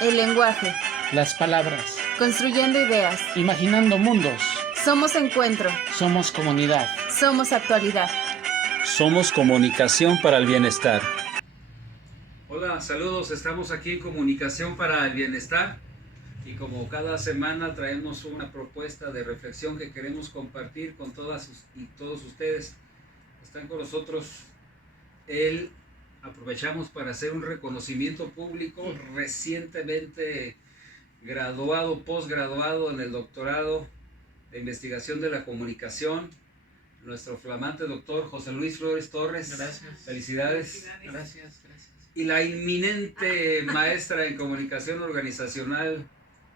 El lenguaje. Las palabras. Construyendo ideas. Imaginando mundos. Somos encuentro. Somos comunidad. Somos actualidad. Somos comunicación para el bienestar. Hola, saludos, estamos aquí en Comunicación para el Bienestar y como cada semana traemos una propuesta de reflexión que queremos compartir con todas y todos ustedes. Están con nosotros aprovechamos para hacer un reconocimiento público, recientemente graduado, posgraduado en el doctorado de investigación de la comunicación, nuestro flamante doctor José Luis Flores Torres. Gracias. Felicidades. Gracias. Y la inminente maestra en comunicación organizacional,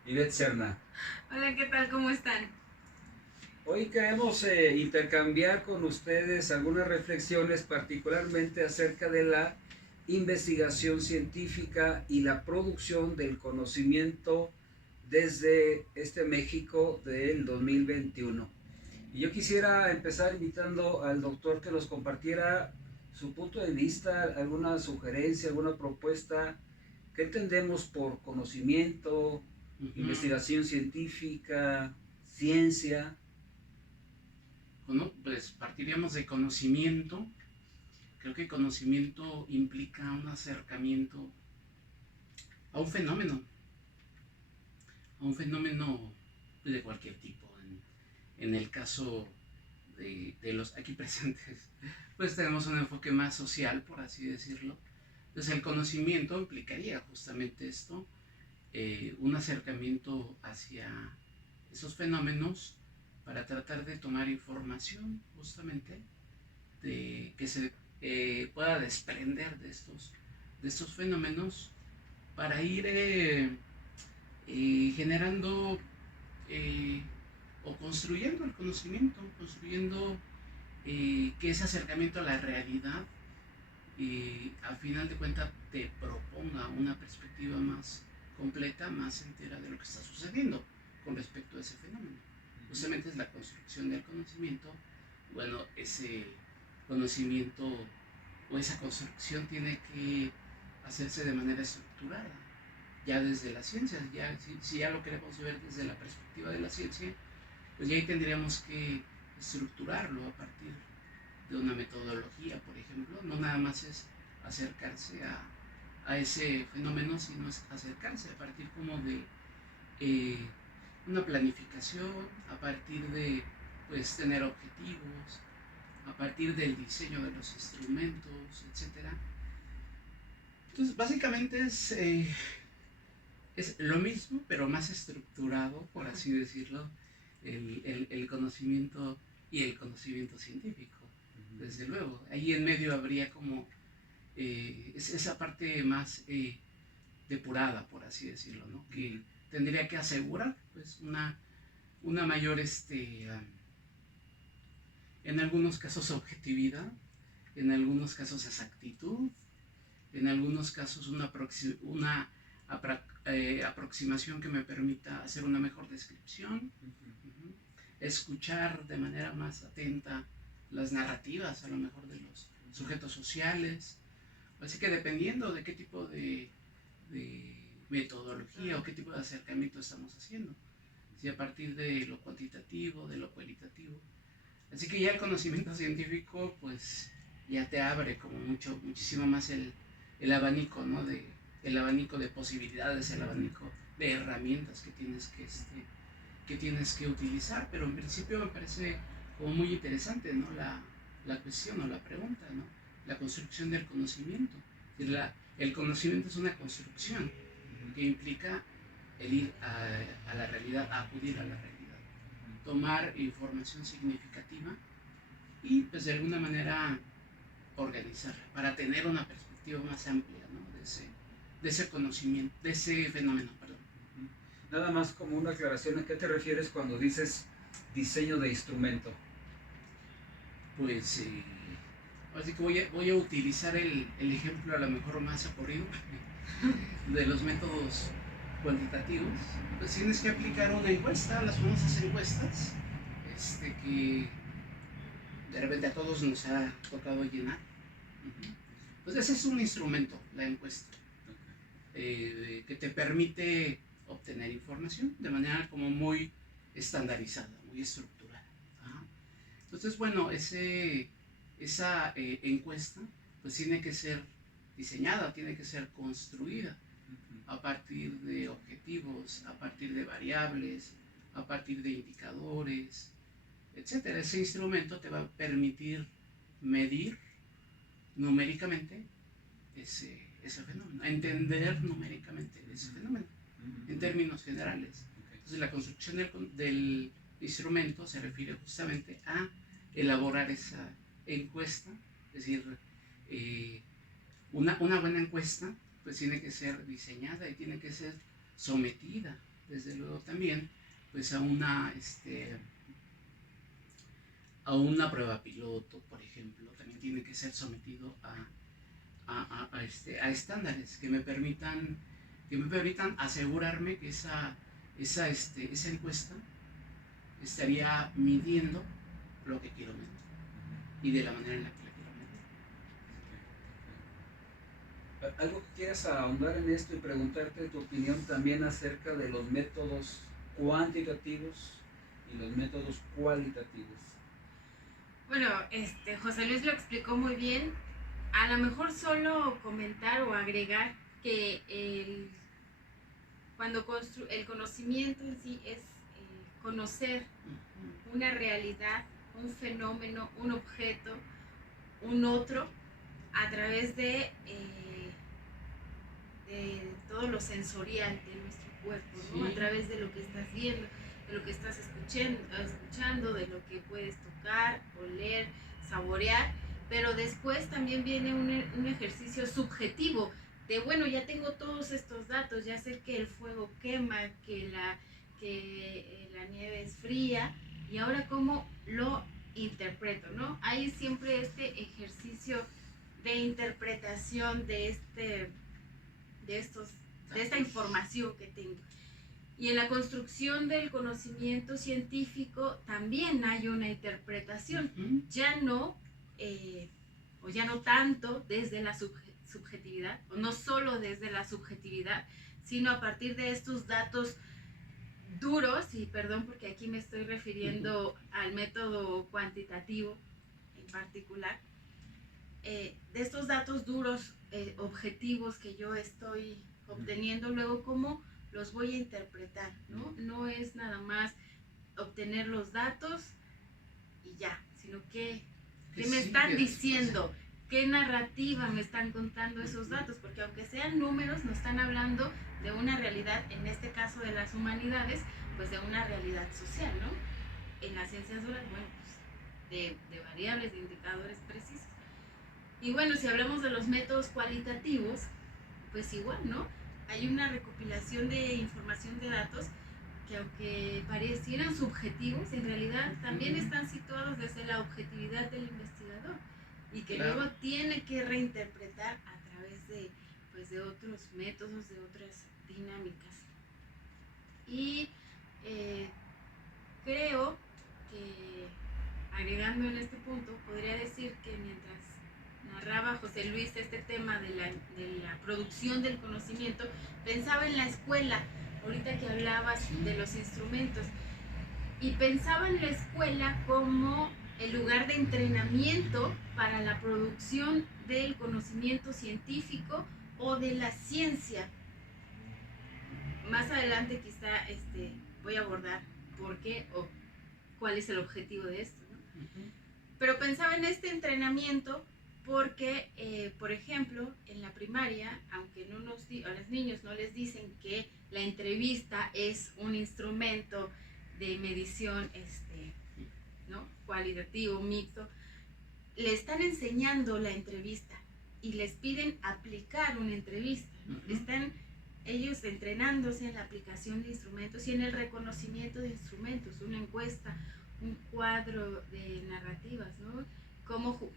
Ivette Serna. Hola, ¿qué tal? ¿Cómo están? Hoy queremos intercambiar con ustedes algunas reflexiones, particularmente acerca de la investigación científica y la producción del conocimiento desde este México del 2021. Y yo quisiera empezar invitando al doctor que nos compartiera su punto de vista, alguna sugerencia, alguna propuesta. ¿Qué entendemos por conocimiento, investigación científica, ciencia? Bueno, pues partiríamos de conocimiento. Creo que conocimiento implica un acercamiento a un fenómeno de cualquier tipo. En el caso de los aquí presentes, pues tenemos un enfoque más social, por así decirlo. Entonces el conocimiento implicaría justamente esto, un acercamiento hacia esos fenómenos para tratar de tomar información justamente de que se pueda desprender de estos fenómenos para ir generando o construyendo el conocimiento, construyendo que ese acercamiento a la realidad al final de cuentas te proponga una perspectiva más completa, más entera de lo que está sucediendo con respecto a ese fenómeno. Justamente es la construcción del conocimiento. Bueno, ese conocimiento o esa construcción tiene que hacerse de manera estructurada, ya desde la ciencia. Si ya lo queremos ver desde la perspectiva de la ciencia, pues ya ahí tendríamos que estructurarlo a partir de una metodología, por ejemplo. No nada más es acercarse a ese fenómeno, sino es acercarse a partir como de una planificación, a partir de pues tener objetivos, a partir del diseño de los instrumentos, etc. Entonces básicamente es lo mismo, pero más estructurado, por así decirlo, el conocimiento y el conocimiento científico. Desde luego, ahí en medio habría como esa parte más depurada, por así decirlo, ¿no? Que tendría que asegurar pues una mayor en algunos casos objetividad, en algunos casos exactitud, en algunos casos una aproximación que me permita hacer una mejor descripción, escuchar de manera más atenta las narrativas a lo mejor de los sujetos sociales. Así que dependiendo de qué tipo de metodología o qué tipo de acercamiento estamos haciendo, si a partir de lo cuantitativo, de lo cualitativo. Así que ya el conocimiento científico pues ya te abre como muchísimo más el abanico, ¿no? El abanico de posibilidades, el abanico de herramientas que tienes que utilizar. Pero en principio me parece como muy interesante, ¿no? La cuestión o la pregunta, ¿no? La construcción del conocimiento. El conocimiento es una construcción que implica el ir a la realidad, a acudir a la realidad, tomar información significativa y pues de alguna manera organizarla para tener una perspectiva más amplia, ¿no? de ese conocimiento, de ese fenómeno, perdón. Nada más como una aclaración, ¿a qué te refieres cuando dices diseño de instrumento? Pues así que voy a utilizar el ejemplo a lo mejor más ocurrido de los métodos cuantitativos. Pues tienes que aplicar una encuesta, las famosas encuestas, que de repente a todos nos ha tocado llenar. Pues ese es un instrumento, la encuesta. que te permite obtener información de manera como muy estandarizada, muy estructurada. Ajá. Entonces, bueno, esa encuesta pues tiene que ser diseñada, tiene que ser construida a partir de objetivos, a partir de variables, a partir de indicadores, etcétera. Ese instrumento te va a permitir medir numéricamente ese fenómeno, entender numéricamente ese fenómeno en términos generales. Entonces la construcción del instrumento se refiere justamente a elaborar esa encuesta, es decir, una buena encuesta pues tiene que ser diseñada y tiene que ser sometida, desde luego también, pues a una prueba piloto, por ejemplo, también tiene que ser sometido a estándares que me permitan asegurarme que esa encuesta estaría midiendo lo que quiero medir y de la manera en la que la quiero medir. ¿Algo que quieras ahondar en esto y preguntarte tu opinión también acerca de los métodos cuantitativos y los métodos cualitativos? Bueno, José Luis lo explicó muy bien. A lo mejor solo comentar o agregar que cuando el conocimiento en sí es conocer una realidad, un fenómeno, un objeto, un otro, a través de todo lo sensorial de nuestro cuerpo, ¿no? Sí. A través de lo que estás viendo, de lo que estás escuchando, de lo que puedes tocar, oler, saborear, pero después también viene un ejercicio subjetivo de, bueno, ya tengo todos estos datos, ya sé que el fuego quema, que la nieve es fría, y ahora cómo lo interpreto, ¿no? Hay siempre este ejercicio de interpretación de esta información que tengo. Y en la construcción del conocimiento científico también hay una interpretación, ya no tanto desde la subjetividad, o no solo desde la subjetividad, sino a partir de estos datos duros, y perdón porque aquí me estoy refiriendo al método cuantitativo en particular, de estos datos duros, objetivos que yo estoy obteniendo, luego cómo los voy a interpretar, ¿no? No es nada más obtener los datos y ya, sino que me están diciendo, qué narrativa me están contando esos datos, porque aunque sean números, nos están hablando de una realidad, en este caso de las humanidades, pues de una realidad social, ¿no? En las ciencias duras, bueno, pues de variables, de indicadores precisos. Y bueno, si hablamos de los métodos cualitativos, pues igual, ¿no? Hay una recopilación de información de datos que, aunque parecieran subjetivos, en realidad también están situados desde la objetividad del investigador, y que luego tiene que reinterpretar a través de otros métodos, de otras dinámicas. Y creo que, agregando en este punto, podría decir que mientras narraba José Luis este tema de la producción del conocimiento, pensaba en la escuela, ahorita que hablabas de los instrumentos, y pensaba en la escuela como el lugar de entrenamiento para la producción del conocimiento científico o de la ciencia. Más adelante quizá voy a abordar por qué o cuál es el objetivo de esto, ¿no? Pero pensaba en este entrenamiento porque, por ejemplo, en la primaria, aunque a los niños no les dicen que la entrevista es un instrumento de medición ¿no? cualitativo, mixto, le están enseñando la entrevista y les piden aplicar una entrevista, ¿no? Están ellos entrenándose en la aplicación de instrumentos y en el reconocimiento de instrumentos, una encuesta, un cuadro de narrativas, ¿no?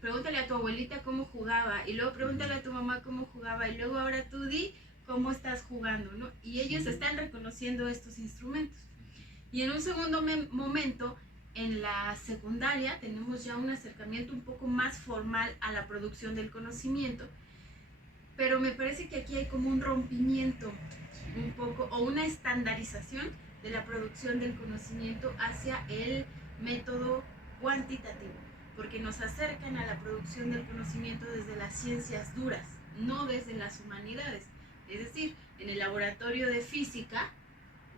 Pregúntale a tu abuelita cómo jugaba, y luego pregúntale a tu mamá cómo jugaba, y luego ahora tú di cómo estás jugando, ¿no? Y ellos están reconociendo estos instrumentos. Y en un segundo momento, en la secundaria, tenemos ya un acercamiento un poco más formal a la producción del conocimiento, pero me parece que aquí hay como un rompimiento un poco, o una estandarización de la producción del conocimiento hacia el método cuantitativo, porque nos acercan a la producción del conocimiento desde las ciencias duras, no desde las humanidades. Es decir, en el laboratorio de física,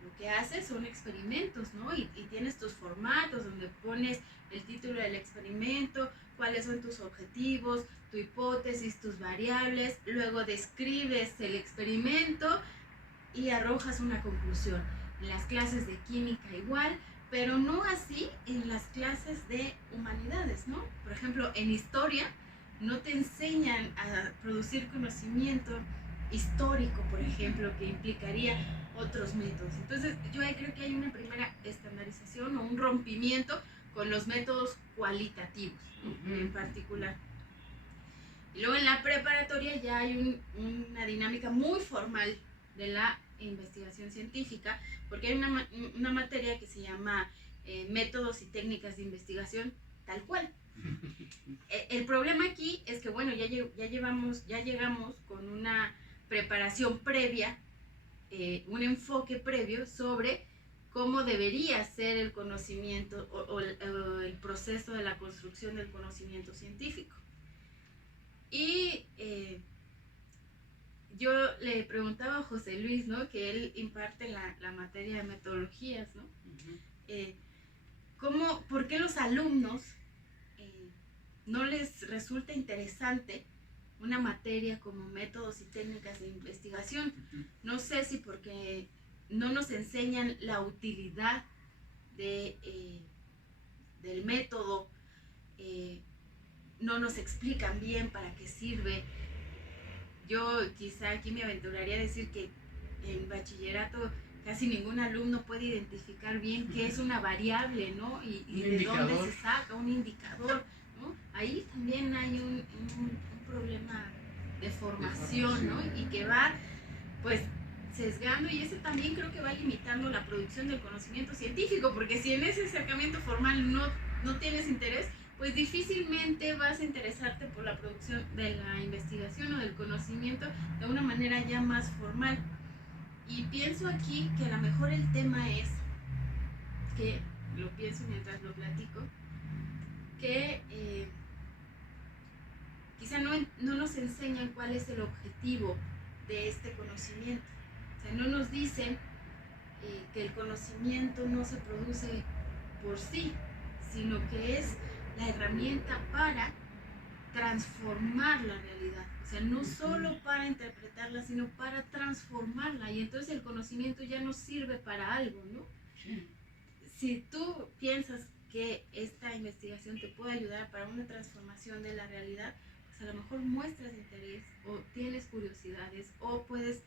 lo que haces son experimentos, ¿no? Y tienes tus formatos donde pones el título del experimento, cuáles son tus objetivos, tu hipótesis, tus variables, luego describes el experimento y arrojas una conclusión. En las clases de química igual, pero no así en las clases de humanidades, ¿no? Por ejemplo, en historia no te enseñan a producir conocimiento histórico, por ejemplo, que implicaría otros métodos. Entonces, yo ahí creo que hay una primera estandarización o un rompimiento con los métodos cualitativos, ¿no? En particular. Y luego en la preparatoria ya hay una dinámica muy formal de la investigación científica, porque hay una materia que se llama métodos y técnicas de investigación tal cual. El problema aquí es que, bueno, ya llegamos con una preparación previa, un enfoque previo sobre cómo debería ser el conocimiento o el proceso de la construcción del conocimiento científico. Y yo le preguntaba a José Luis, ¿no? Que él imparte la materia de metodologías, ¿no? ¿Por qué los alumnos no les resulta interesante una materia como métodos y técnicas de investigación? No sé si porque no nos enseñan la utilidad del método, no nos explican bien para qué sirve. Yo quizá aquí me aventuraría a decir que en bachillerato casi ningún alumno puede identificar bien qué es una variable, ¿no? Y de dónde se saca un indicador, ¿no? Ahí también hay un problema de formación, ¿no? Y que va, pues, sesgando, y eso también creo que va limitando la producción del conocimiento científico, porque si en ese acercamiento formal no tienes interés, pues difícilmente vas a interesarte por la producción de la investigación o del conocimiento de una manera ya más formal. Y pienso aquí que a lo mejor el tema es, que lo pienso mientras lo platico, que quizá no nos enseñan cuál es el objetivo de este conocimiento. O sea, no nos dicen que el conocimiento no se produce por sí, sino que es la herramienta para transformar la realidad. O sea, no solo para interpretarla, sino para transformarla. Y entonces el conocimiento ya no sirve para algo, ¿no? Sí. Si tú piensas que esta investigación te puede ayudar para una transformación de la realidad, pues a lo mejor muestras interés o tienes curiosidades o puedes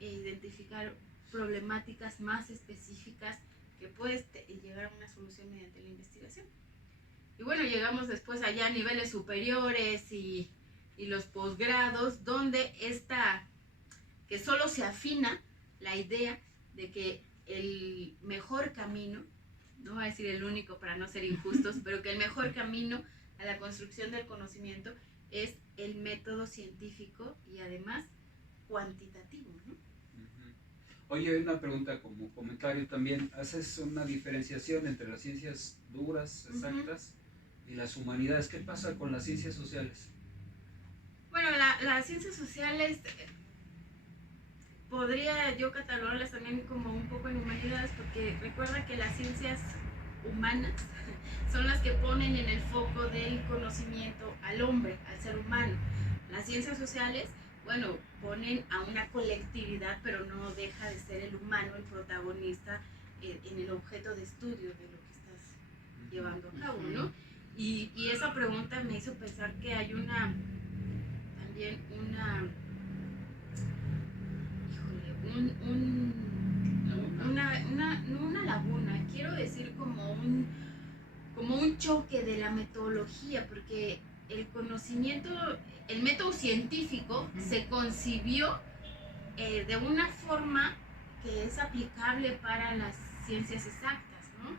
identificar problemáticas más específicas que puedes llegar a una solución mediante la investigación. Y bueno, llegamos después allá a niveles superiores y los posgrados, donde que solo se afina la idea de que el mejor camino, no voy a decir el único para no ser injustos, pero que el mejor camino a la construcción del conocimiento es el método científico y además cuantitativo, ¿no? Oye, una pregunta como comentario también. ¿Haces una diferenciación entre las ciencias duras, exactas, y las humanidades? ¿Qué pasa con las ciencias sociales? Bueno, las ciencias sociales podría yo catalogarlas también como un poco en humanidades, porque recuerda que las ciencias humanas son las que ponen en el foco del conocimiento al hombre, al ser humano. Las ciencias sociales, bueno, ponen a una colectividad, pero no deja de ser el humano el protagonista en el objeto de estudio de lo que estás llevando a cabo, ¿no? Y esa pregunta me hizo pensar que hay una laguna, quiero decir como un choque de la metodología, porque el conocimiento, el método científico se concibió de una forma que es aplicable para las ciencias exactas, ¿no?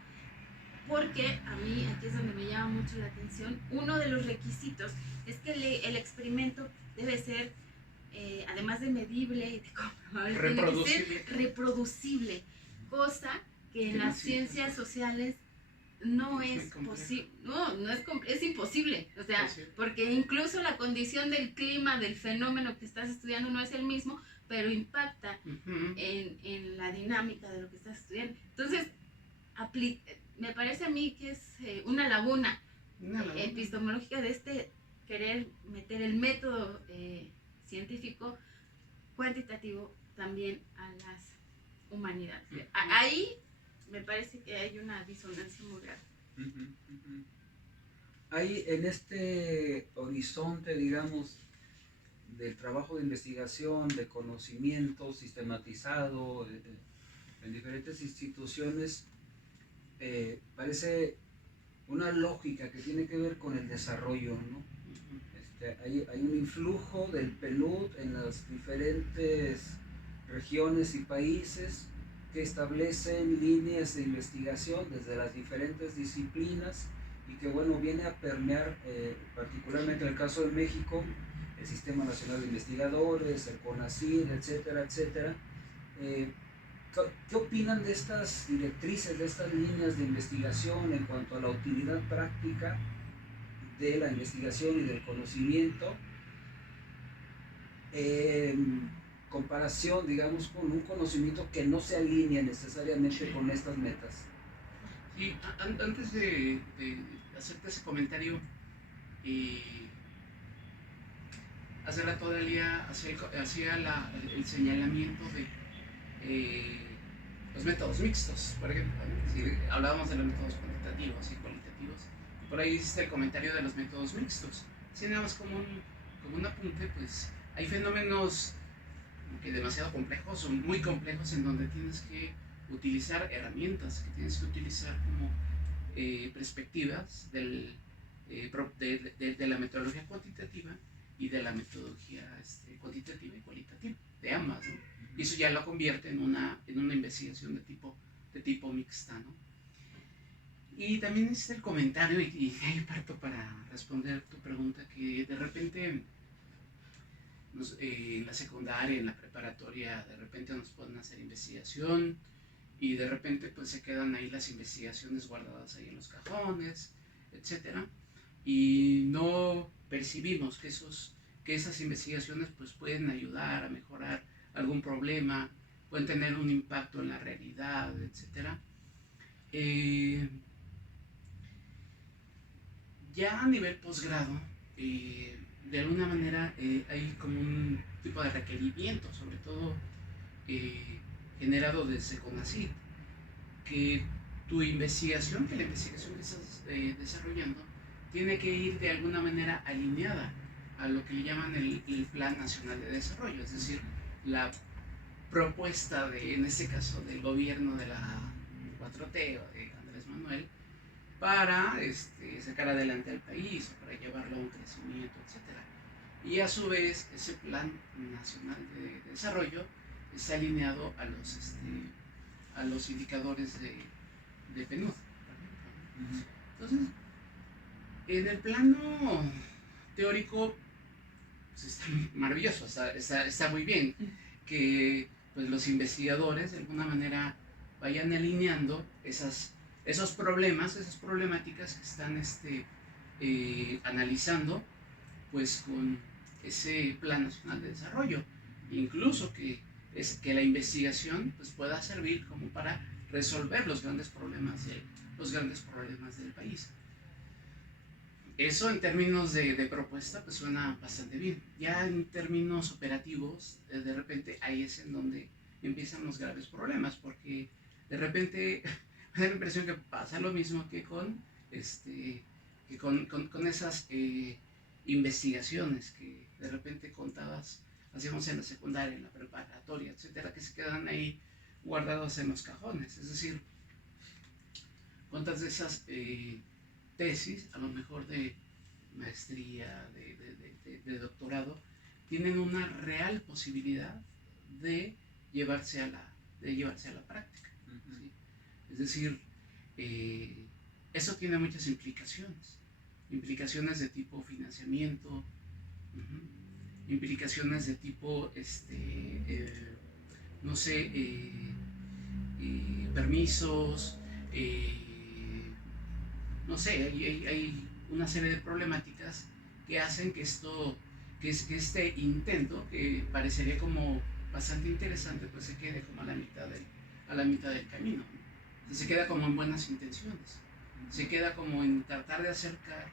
Porque a mí, aquí es donde me llama mucho la atención, uno de los requisitos es que el experimento debe ser además de medible y de comprobable, tiene que Reproducible. ser reproducible, cosa que en Que no las existe. ciencias sociales no Es muy es complejo. posible, es imposible, o sea, Sí, sí. porque incluso la condición del clima, del fenómeno que estás estudiando no es el mismo, pero impacta Ujú. en la dinámica de lo que estás estudiando. Entonces, me parece a mí que es una laguna Una laguna. epistemológica de este querer meter el método científico cuantitativo también a las humanidades. Ahí me parece que hay una disonancia muy grave. Hay en este horizonte, digamos, del trabajo de investigación, de conocimiento sistematizado en diferentes instituciones, parece una lógica que tiene que ver con el desarrollo, ¿no? Hay un influjo del PNUD en las diferentes regiones y países que establecen líneas de investigación desde las diferentes disciplinas y que, bueno, viene a permear, particularmente en el caso de México, el Sistema Nacional de Investigadores, el CONACYT, etcétera, etcétera. ¿Qué opinan de estas directrices, de estas líneas de investigación en cuanto a la utilidad práctica de la investigación y del conocimiento en comparación, digamos, con un conocimiento que no se alinea necesariamente con estas metas? Sí, antes de hacerte ese comentario, hace rato Dalia hacía el señalamiento de los métodos mixtos, por ejemplo. Si hablábamos de los métodos cuantitativos y cualitativos, por ahí hiciste el comentario de los métodos mixtos. Si nada más como un apunte, pues hay fenómenos que demasiado complejos o muy complejos en donde tienes que utilizar herramientas, que tienes que utilizar como perspectivas de la metodología cuantitativa y de la metodología cuantitativa y cualitativa, de ambas, ¿no? Y eso ya lo convierte en una investigación de tipo mixta, ¿no? Y también hiciste el comentario, y ahí parto para responder tu pregunta, que de repente en la secundaria, en la preparatoria, de repente nos pueden hacer investigación y de repente pues se quedan ahí las investigaciones guardadas ahí en los cajones, etcétera, y no percibimos que esas investigaciones pues pueden ayudar a mejorar algún problema, pueden tener un impacto en la realidad, etcétera. Ya a nivel posgrado, de alguna manera hay como un tipo de requerimiento, sobre todo generado desde CONACYT, que tu investigación, que la investigación que estás desarrollando, tiene que ir de alguna manera alineada a lo que le llaman el Plan Nacional de Desarrollo, es decir, la propuesta en este caso, del gobierno de la 4T o de Andrés Manuel, para sacar adelante al país, para llevarlo a un crecimiento, etc. Y a su vez, ese Plan Nacional de Desarrollo está alineado a los indicadores de PNUD. Entonces, en el plano teórico, pues está maravilloso, está muy bien que pues, los investigadores de alguna manera vayan alineando esos problemas, esas problemáticas que están analizando pues con ese Plan Nacional de Desarrollo. Incluso que la investigación pues, pueda servir como para resolver los grandes problemas del país. Eso en términos de propuesta pues suena bastante bien. Ya en términos operativos, de repente ahí es en donde empiezan los graves problemas, porque de repente me da la impresión que pasa lo mismo que con esas investigaciones que de repente hacíamos en la secundaria, en la preparatoria, etcétera, que se quedan ahí guardados en los cajones. Es decir, cuántas de esas tesis, a lo mejor de maestría, de doctorado, tienen una real posibilidad de llevarse a la práctica. ¿Sí? Es decir, eso tiene muchas implicaciones de tipo financiamiento, implicaciones de tipo, no sé, permisos, no sé, hay una serie de problemáticas que hacen que que este intento, que parecería como bastante interesante, pues se quede como a la mitad del camino, ¿no? Se queda como en buenas intenciones, se queda como en tratar de acercar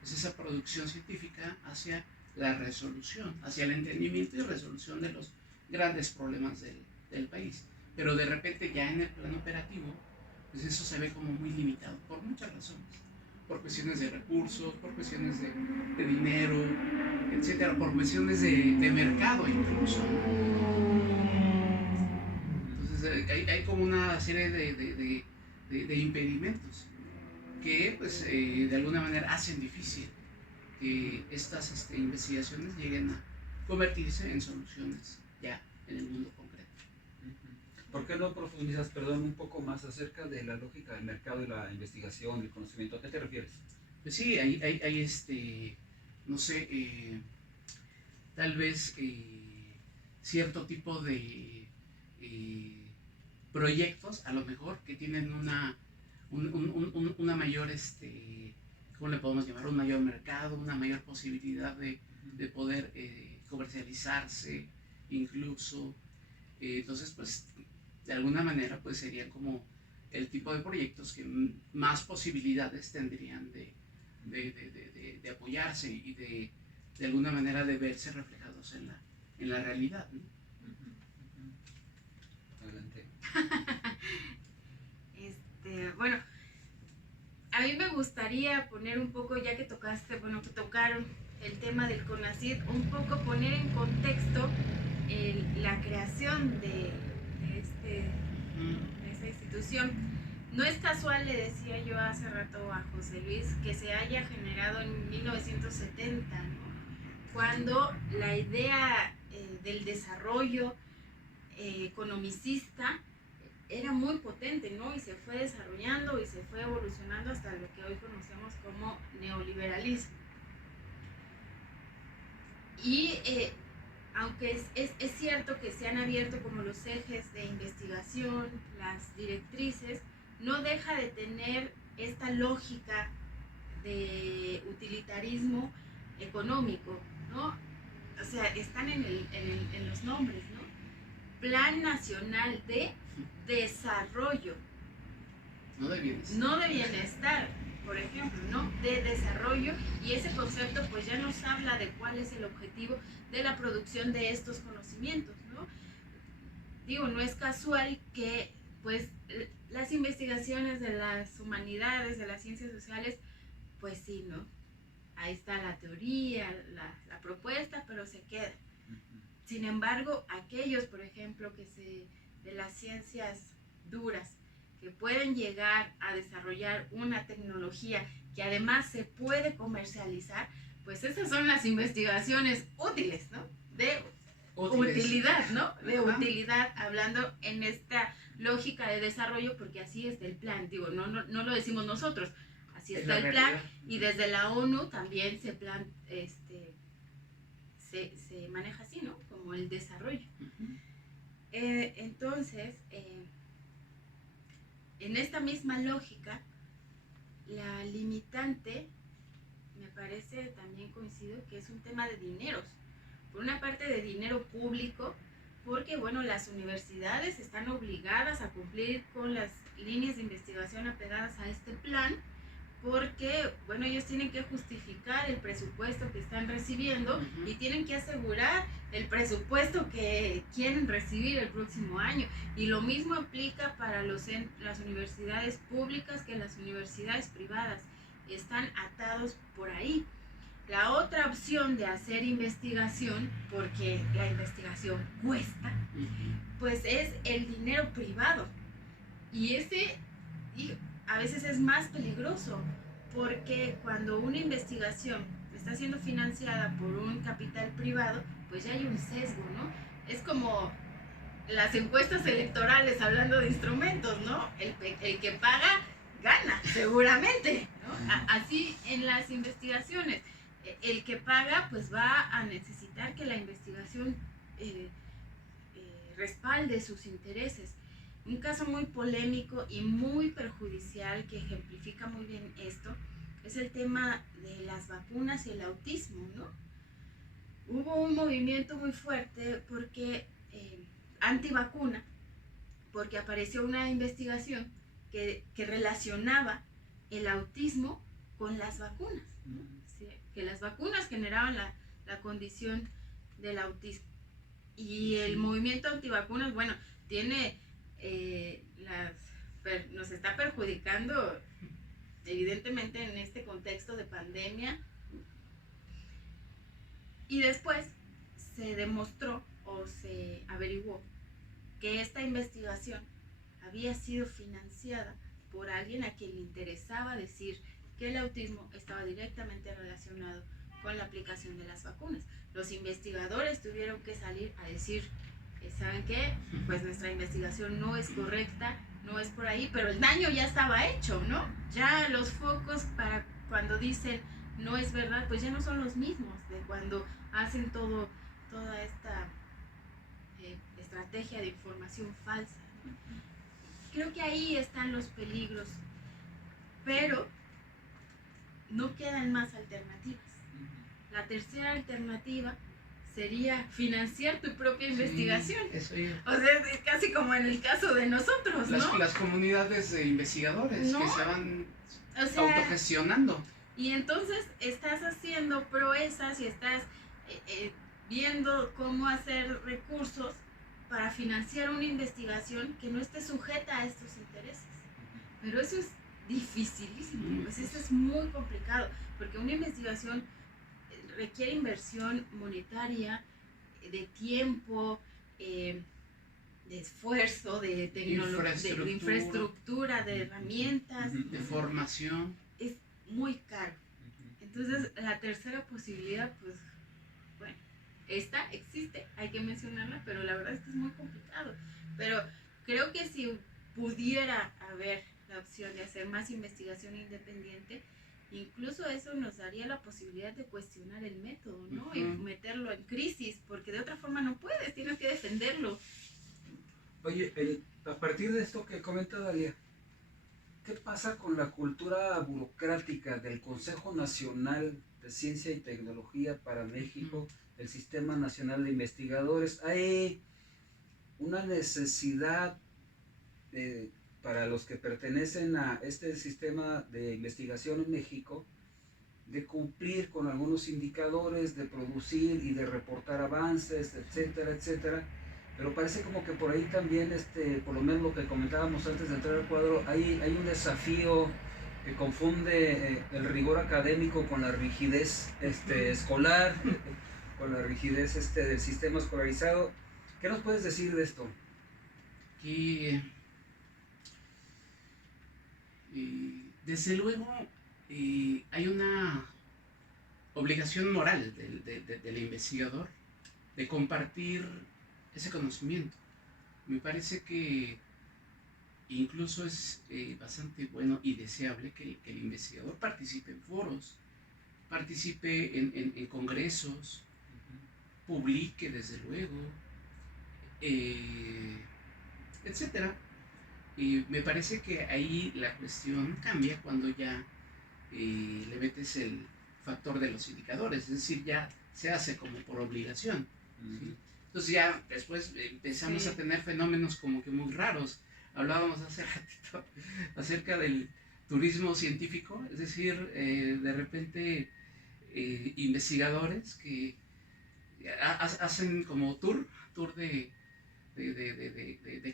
pues, esa producción científica hacia la resolución, hacia el entendimiento y resolución de los grandes problemas del país. Pero de repente ya en el plano operativo, pues eso se ve como muy limitado por muchas razones, por cuestiones de recursos, por cuestiones de dinero, etcétera, por cuestiones de mercado incluso. Entonces hay como una serie de impedimentos que pues de alguna manera hacen difícil que estas investigaciones lleguen a convertirse en soluciones ya en el mundo concreto. ¿Por qué no profundizas, perdón, un poco más acerca de la lógica del mercado y la investigación, el conocimiento? ¿A qué te refieres? Pues sí, hay no sé, tal vez cierto tipo de proyectos, a lo mejor, que tienen una mayor, ¿cómo le podemos llamar? Un mayor mercado, una mayor posibilidad de poder comercializarse, incluso. Entonces, pues, de alguna manera, pues serían como el tipo de proyectos que más posibilidades tendrían de apoyarse y de alguna manera de verse reflejados en la realidad, ¿no? Adelante. Bueno, a mí me gustaría poner un poco, ya que tocaron el tema del CONACYT, un poco poner en contexto la creación de esta institución. No es casual, le decía yo hace rato a José Luis, que se haya generado en 1970, ¿no? Cuando la idea del desarrollo economicista era muy potente, ¿no? Y se fue desarrollando y se fue evolucionando hasta lo que hoy conocemos como neoliberalismo. Y aunque es cierto que se han abierto como los ejes de investigación, las directrices, no deja de tener esta lógica de utilitarismo económico, ¿no? O sea, están en los nombres, ¿no? Plan Nacional de Desarrollo. No de bienestar. No de bienestar, por ejemplo, ¿no? De desarrollo, y ese concepto pues ya nos habla de cuál es el objetivo de la producción de estos conocimientos, ¿no? Digo, no es casual que pues las investigaciones de las humanidades, de las ciencias sociales, pues sí, ¿no? Ahí está la teoría, la propuesta, pero se queda. Sin embargo, aquellos, por ejemplo, de las ciencias duras, que pueden llegar a desarrollar una tecnología que además se puede comercializar, pues esas son las investigaciones útiles, ¿no? De utilidad, ¿no? De utilidad, hablando en esta lógica de desarrollo, porque así es el plan, digo, no lo decimos nosotros, así está el plan, y desde la ONU también se maneja así, ¿no? Como el desarrollo. Entonces, en esta misma lógica, la limitante, me parece, también coincido, que es un tema de dineros. Por una parte de dinero público, porque, bueno, las universidades están obligadas a cumplir con las líneas de investigación apegadas a este plan, porque, bueno, ellos tienen que justificar el presupuesto que están recibiendo y tienen que asegurar el presupuesto que quieren recibir el próximo año. Y lo mismo aplica para las universidades públicas que las universidades privadas. Están atados por ahí. La otra opción de hacer investigación, porque la investigación cuesta, pues es el dinero privado. Y a veces es más peligroso, porque cuando una investigación está siendo financiada por un capital privado, pues ya hay un sesgo, ¿no? Es como las encuestas electorales, hablando de instrumentos, ¿no? El que paga, gana, seguramente, ¿no? Así en las investigaciones. el que paga pues va a necesitar que la investigación respalde sus intereses. Un caso muy polémico y muy perjudicial que ejemplifica muy bien esto es el tema de las vacunas y el autismo, ¿no? Hubo un movimiento muy fuerte porque antivacuna, porque apareció una investigación que relacionaba el autismo con las vacunas, ¿no? Sí, que las vacunas generaban la condición del autismo. Y el movimiento antivacunas, bueno, tiene nos está perjudicando evidentemente en este contexto de pandemia. Y después se demostró o se averiguó que esta investigación había sido financiada por alguien a quien le interesaba decir que el autismo estaba directamente relacionado con la aplicación de las vacunas. Los investigadores tuvieron que salir a decir, ¿saben qué? Pues nuestra investigación no es correcta, no es por ahí, pero el daño ya estaba hecho, ¿no? Ya los focos para cuando dicen no es verdad, pues ya no son los mismos de cuando hacen toda esta estrategia de información falsa, ¿no? Creo que ahí están los peligros, pero no quedan más alternativas. La tercera alternativa sería financiar tu propia investigación. Eso ya. O sea, es casi como en el caso de nosotros, ¿no? Las comunidades de investigadores ¿No? que se van O sea, autogestionando. y entonces estás haciendo proezas y estás viendo cómo hacer recursos para financiar una investigación que no esté sujeta a estos intereses. Pero eso es dificilísimo, pues eso es muy complicado, porque una investigación requiere inversión monetaria, de tiempo, de esfuerzo, de tecnología, de infraestructura, de herramientas, de formación. es muy caro. Entonces, la tercera posibilidad, pues, bueno, esta existe, hay que mencionarla, pero la verdad es que es muy complicado. Pero creo que si pudiera haber la opción de hacer más investigación independiente, incluso eso nos daría la posibilidad de cuestionar el método, ¿no? Y meterlo en crisis, porque de otra forma no puedes, tienes que defenderlo. Oye, a partir de esto que comenta Dalia, ¿qué pasa con la cultura burocrática del Consejo Nacional de Ciencia y Tecnología para México, el Sistema Nacional de Investigadores? Hay una necesidad para los que pertenecen a este sistema de investigación en México de cumplir con algunos indicadores, de producir y de reportar avances, etcétera, etcétera. Pero parece como que por ahí también, por lo menos lo que comentábamos antes de entrar al cuadro, hay un desafío que confunde el rigor académico con la rigidez escolar, con la rigidez del sistema escolarizado. ¿Qué nos puedes decir de esto? Desde luego hay una obligación moral del investigador de compartir ese conocimiento. Me parece que incluso es bastante bueno y deseable que el investigador participe en foros, participe en congresos, publique desde luego, etcétera. Y me parece que ahí la cuestión cambia cuando ya le metes el factor de los indicadores, es decir, ya se hace como por obligación. ¿Sí? Entonces ya después empezamos a tener fenómenos como que muy raros. Hablábamos hace ratito acerca del turismo científico, es decir, de repente investigadores que hacen como tour de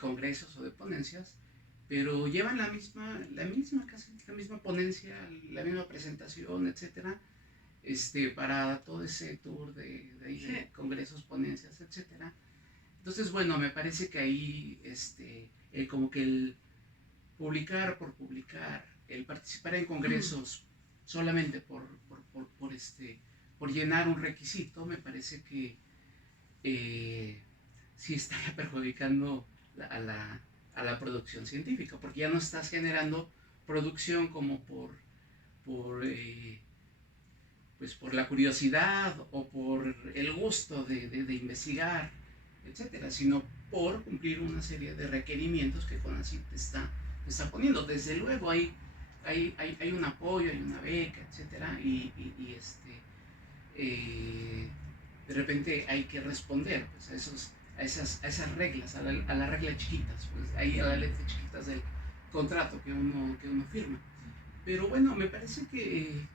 congresos o de ponencias, pero llevan la misma ponencia, la misma presentación, etcétera, para todo ese tour de congresos, ponencias, etcétera. Entonces, bueno, me parece que ahí, como que el publicar por publicar, el participar en congresos solamente por llenar un requisito, me parece que sí está perjudicando a la producción científica, porque ya no estás generando producción como pues por la curiosidad o por el gusto de investigar, etcétera, sino por cumplir una serie de requerimientos que CONACYT te está poniendo. Desde luego hay un apoyo, hay una beca, etcétera, de repente hay que responder pues, a esas reglas, a las reglas chiquitas, pues, ahí a las letras chiquitas del contrato que uno firma. Pero bueno, me parece que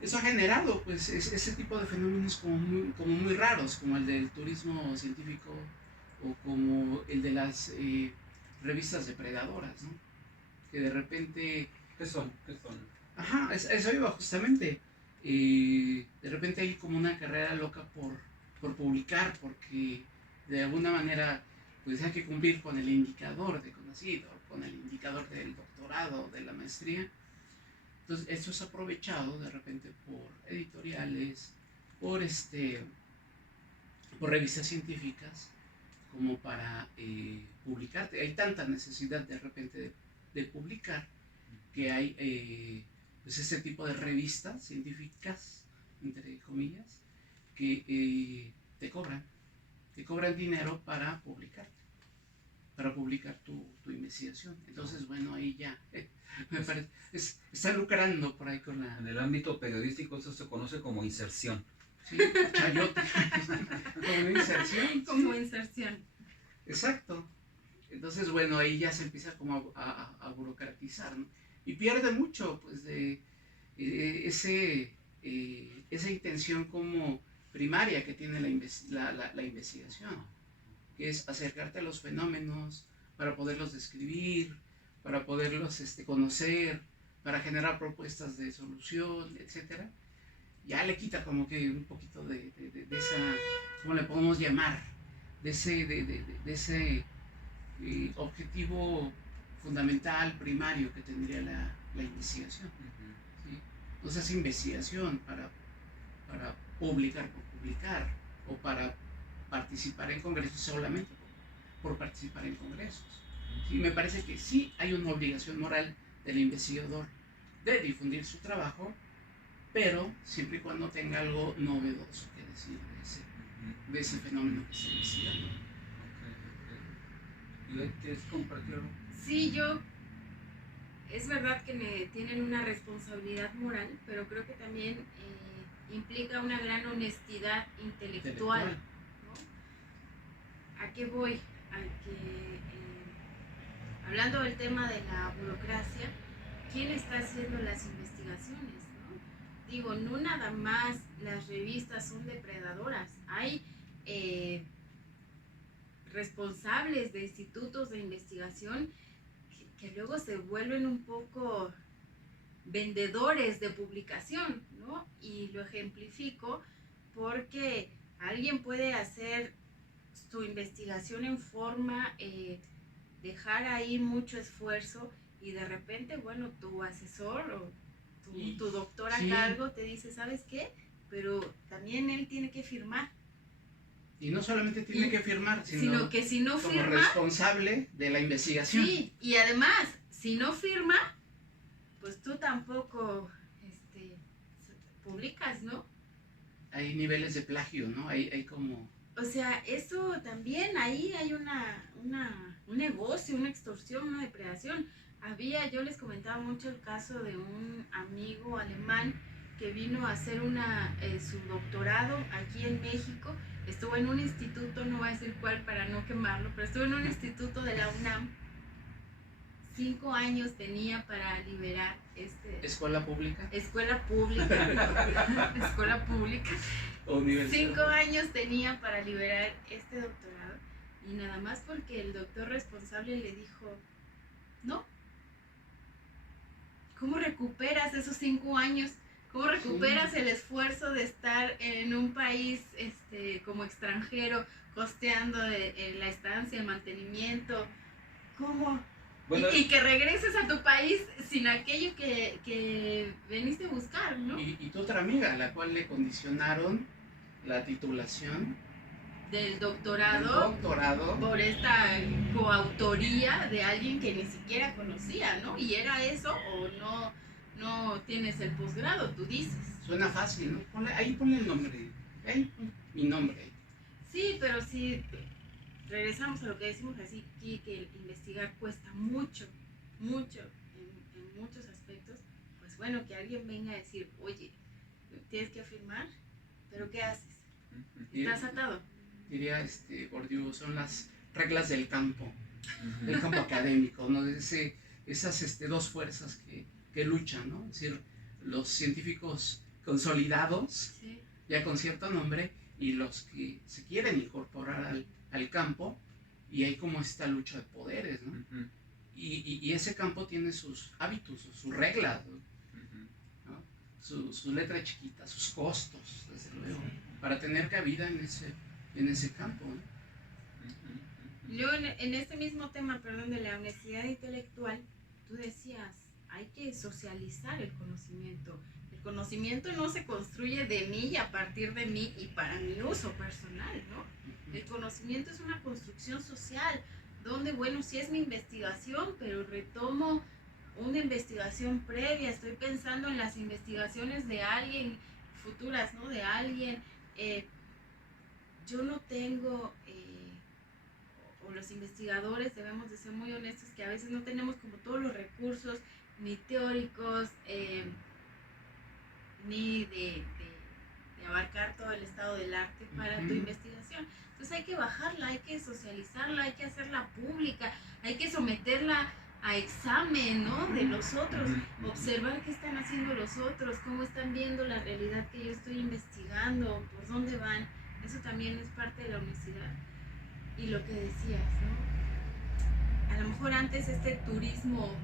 eso ha generado pues ese tipo de fenómenos como muy raros, como el del turismo científico o como el de las revistas depredadoras, ¿no? Que de repente... ¿Qué son? Ajá, eso iba justamente. De repente hay como una carrera loca por publicar, porque de alguna manera pues hay que cumplir con el indicador de CONACYT o con el indicador del doctorado, de la maestría. Entonces esto es aprovechado de repente por editoriales, por revistas científicas, como para publicarte. Hay tanta necesidad de repente de publicar que hay pues este tipo de revistas científicas, entre comillas, que te cobran dinero para publicar tu investigación. Entonces, bueno, ahí ya me parece, está lucrando por ahí con la... En el ámbito periodístico eso se conoce como inserción. Sí, chayote. Como inserción. Como inserción. Exacto. Entonces, bueno, ahí ya se empieza como a burocratizar, ¿no? Y pierde mucho, pues, de esa intención como primaria que tiene la investigación, que es acercarte a los fenómenos para poderlos describir, para poderlos conocer, para generar propuestas de solución, etcétera. Ya le quita como que un poquito de esa, ¿cómo le podemos llamar? De ese objetivo fundamental, primario que tendría la investigación. ¿Sí? Entonces es investigación para publicar por publicar, o para participar en congresos solamente por participar en congresos. ¿Sí? Me parece que sí hay una obligación moral del investigador de difundir su trabajo, pero siempre y cuando tenga algo novedoso que decir de ese fenómeno que está investigando. ¿Y quieres compartirlo? Sí, es verdad que tienen una responsabilidad moral, pero creo que también implica una gran honestidad intelectual, ¿no? ¿A qué voy? A que, hablando del tema de la burocracia, ¿quién está haciendo las investigaciones, no? Digo, no nada más las revistas son depredadoras, hay responsables de institutos de investigación que luego se vuelven un poco vendedores de publicación, ¿no? Y lo ejemplifico porque alguien puede hacer su investigación en forma, dejar ahí mucho esfuerzo y de repente, bueno, tu asesor o tu doctor a cargo te dice, ¿sabes qué? Pero también él tiene que firmar. Y no solamente tiene que firmar, sino que si no como firma, responsable de la investigación. Sí, y además, si no firma, pues tú tampoco publicas, ¿no? Hay niveles de plagio, ¿no? Hay como... O sea, eso también, ahí hay un negocio, una extorsión, una depredación. Yo les comentaba mucho el caso de un amigo alemán que vino a hacer su doctorado aquí en México. Estuvo en un instituto, no voy a decir cuál para no quemarlo, pero estuvo en un instituto de la UNAM. 5 años tenía para liberar ¿Escuela pública? Escuela pública. Escuela pública. 5 años tenía para liberar este doctorado y nada más porque el doctor responsable le dijo, no. ¿Cómo recuperas esos 5 años? ¿Cómo recuperas el esfuerzo de estar en un país como extranjero, costeando la estancia, el mantenimiento? ¿Cómo? Bueno, y que regreses a tu país sin aquello que veniste a buscar, ¿no? Y tu otra amiga, a la cual le condicionaron la titulación del doctorado por esta coautoría de alguien que ni siquiera conocía, ¿no? Y era eso o no tienes el posgrado, tú dices. Suena fácil, ¿no? Ponle el nombre. Ahí, mi nombre. Sí, pero si regresamos a lo que decimos así, que el investigar cuesta mucho, mucho, en muchos aspectos, pues bueno, que alguien venga a decir, oye, tienes que afirmar, pero ¿qué haces? ¿Estás atado? Diría Bourdieu, son las reglas del campo académico, ¿no? Esas dos fuerzas que luchan, ¿no? Es decir, los científicos consolidados, Sí. ya con cierto nombre, y los que se quieren incorporar al campo, y hay como esta lucha de poderes, ¿no? Y ese campo tiene sus hábitos, sus reglas, ¿no? Su letra chiquita, sus costos, desde luego, para tener cabida en ese campo, ¿no? Luego, en este mismo tema, perdón, de la honestidad intelectual, tú decías, hay que socializar el conocimiento. El conocimiento no se construye de mí y a partir de mí y para mi uso personal, ¿no? El conocimiento es una construcción social, donde, bueno, sí es mi investigación, pero retomo una investigación previa, estoy pensando en las investigaciones de alguien, futuras, ¿no? De alguien. Yo no tengo, o los investigadores debemos de ser muy honestos, que a veces no tenemos como todos los recursos, ni teóricos, ni de abarcar todo el estado del arte para tu investigación. Entonces hay que bajarla, hay que socializarla, hay que hacerla pública, hay que someterla a examen, ¿no? De los otros, observar qué están haciendo los otros, cómo están viendo la realidad que yo estoy investigando, por dónde van. Eso también es parte de la honestidad. Y lo que decías, ¿no? A lo mejor antes este turismo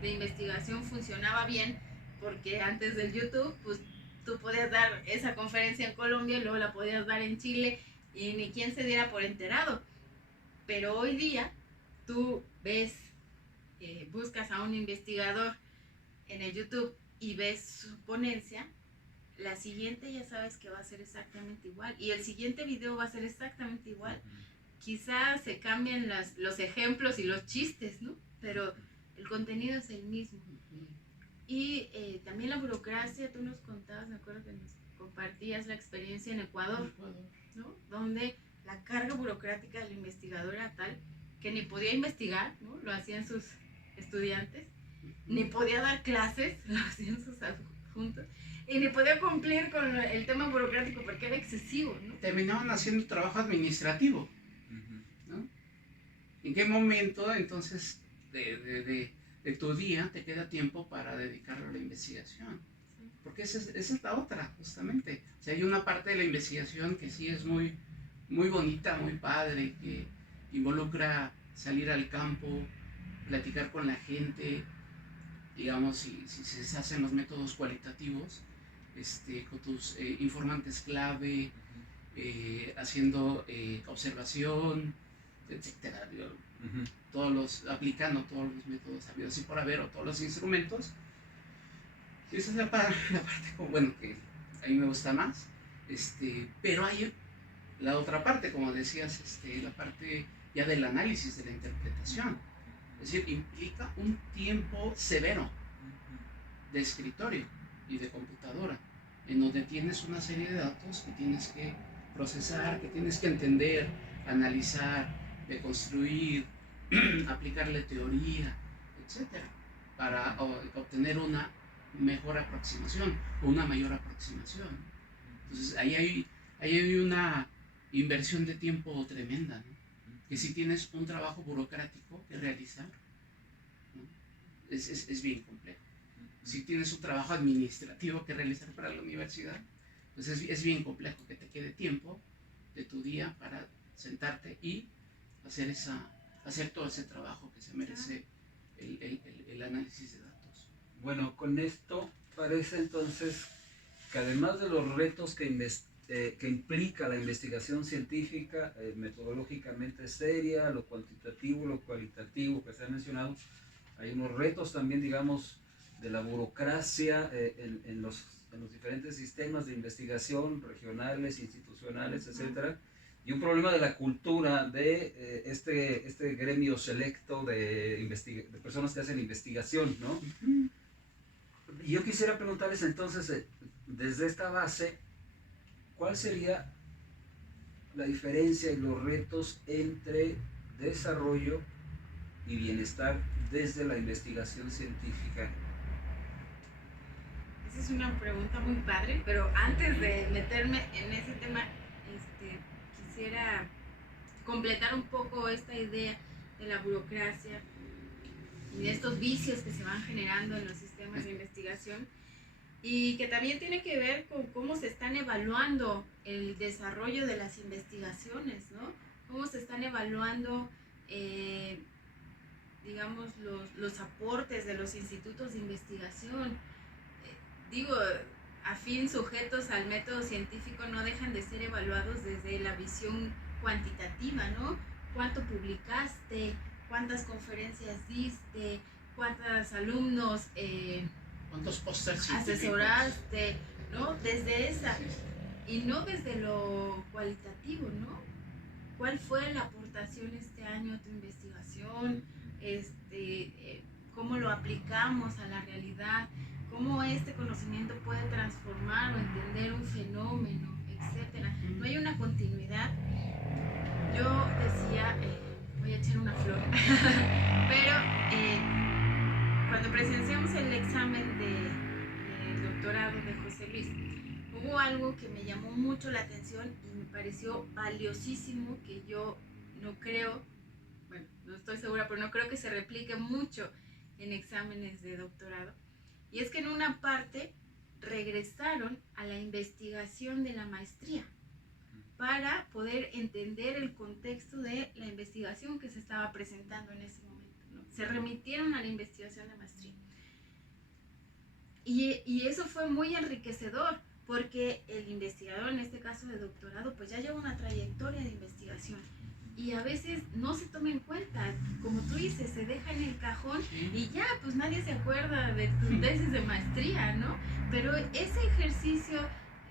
de investigación funcionaba bien porque antes del YouTube, pues tú podías dar esa conferencia en Colombia y luego la podías dar en Chile y ni quien se diera por enterado. Pero hoy día tú ves, buscas a un investigador en el YouTube y ves su ponencia, la siguiente ya sabes que va a ser exactamente igual y el siguiente video va a ser exactamente igual. Quizás se cambian los ejemplos y los chistes, ¿no? Pero el contenido es el mismo. Y también la burocracia, tú nos contabas, me acuerdo que nos compartías la experiencia en Ecuador, ¿no? Donde la carga burocrática del investigador era tal que ni podía investigar, ¿no? Lo hacían sus estudiantes, ni podía dar clases, lo hacían sus adjuntos, y ni podía cumplir con el tema burocrático porque era excesivo, ¿no? Terminaban haciendo trabajo administrativo, ¿no? ¿En qué momento entonces de tu día te queda tiempo para dedicarlo a la investigación? Porque esa es la otra, justamente. O sea, hay una parte de la investigación que sí es muy, muy bonita, muy padre, que involucra salir al campo, platicar con la gente, digamos, si se hacen los métodos cualitativos, con tus informantes clave, haciendo observación, etcétera, aplicando todos los métodos habidos y por haber, o todos los instrumentos. Y esa es la parte como, bueno, que a mí me gusta más, pero hay la otra parte, como decías, la parte ya del análisis, de la interpretación. Es decir, implica un tiempo severo de escritorio y de computadora, en donde tienes una serie de datos que tienes que procesar, que tienes que entender, analizar, deconstruir, aplicarle teoría, etcétera, para obtener una mejor aproximación o una mayor aproximación. Entonces ahí hay una inversión de tiempo tremenda, ¿no? Que si tienes un trabajo burocrático que realizar, ¿no? es bien complejo. Si tienes un trabajo administrativo que realizar para la universidad, pues es bien complejo que te quede tiempo de tu día para sentarte y hacer todo ese trabajo que se merece el análisis de datos. Bueno, con esto parece entonces que además de los retos que implica la investigación científica, metodológicamente seria, lo cuantitativo, lo cualitativo que se ha mencionado, hay unos retos también, digamos, de la burocracia en los diferentes sistemas de investigación regionales, institucionales, etcétera, y un problema de la cultura de este gremio selecto de personas que hacen investigación, ¿no? yo quisiera preguntarles entonces, desde esta base, ¿cuál sería la diferencia y los retos entre desarrollo y bienestar desde la investigación científica? Esa es una pregunta muy padre, pero antes de meterme en ese tema, quisiera completar un poco esta idea de la burocracia y de estos vicios que se van generando en los sistemas de investigación y que también tiene que ver con cómo se están evaluando el desarrollo de las investigaciones, ¿no? Cómo se están evaluando, digamos, los aportes de los institutos de investigación. Digo, a fin sujetos al método científico no dejan de ser evaluados desde la visión cuantitativa, ¿no? ¿Cuánto publicaste? ¿Cuántas conferencias diste? ¿Cuántos alumnos ¿Cuántos pósters asesoraste? ¿No? Desde esa, y no desde lo cualitativo, ¿no? ¿Cuál fue la aportación este año a tu investigación? ¿Cómo lo aplicamos a la realidad? ¿Cómo este conocimiento puede transformar o entender un fenómeno, etcétera? No hay una continuidad. Yo decía, voy a echar una flor, pero cuando presenciamos el examen del doctorado de José Luis, hubo algo que me llamó mucho la atención y me pareció valiosísimo, que yo no creo, bueno, no estoy segura, pero no creo que se replique mucho en exámenes de doctorado. Y es que en una parte regresaron a la investigación de la maestría para poder entender el contexto de la investigación que se estaba presentando en ese momento, ¿no? Se remitieron a la investigación de maestría. Y eso fue muy enriquecedor, porque el investigador, en este caso de doctorado, pues ya lleva una trayectoria de investigación. Y a veces no se toma en cuenta, como tú dices, se deja en el cajón y ya, pues nadie se acuerda de tu tesis de maestría, ¿no? Pero ese ejercicio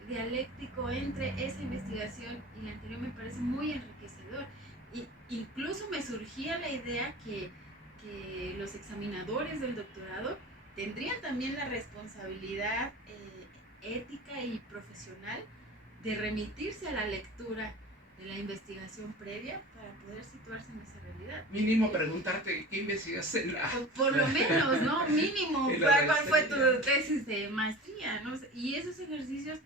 dialéctico entre esa investigación y la anterior me parece muy enriquecedor. Y incluso me surgía la idea que los examinadores del doctorado tendrían también la responsabilidad ética y profesional de remitirse a la lectura de la investigación previa para poder situarse en esa realidad. Mínimo preguntarte qué investigaste en la... Por lo menos, ¿no? Mínimo, ¿cuál fue tu tesis de maestría? ¿No? Y esos ejercicios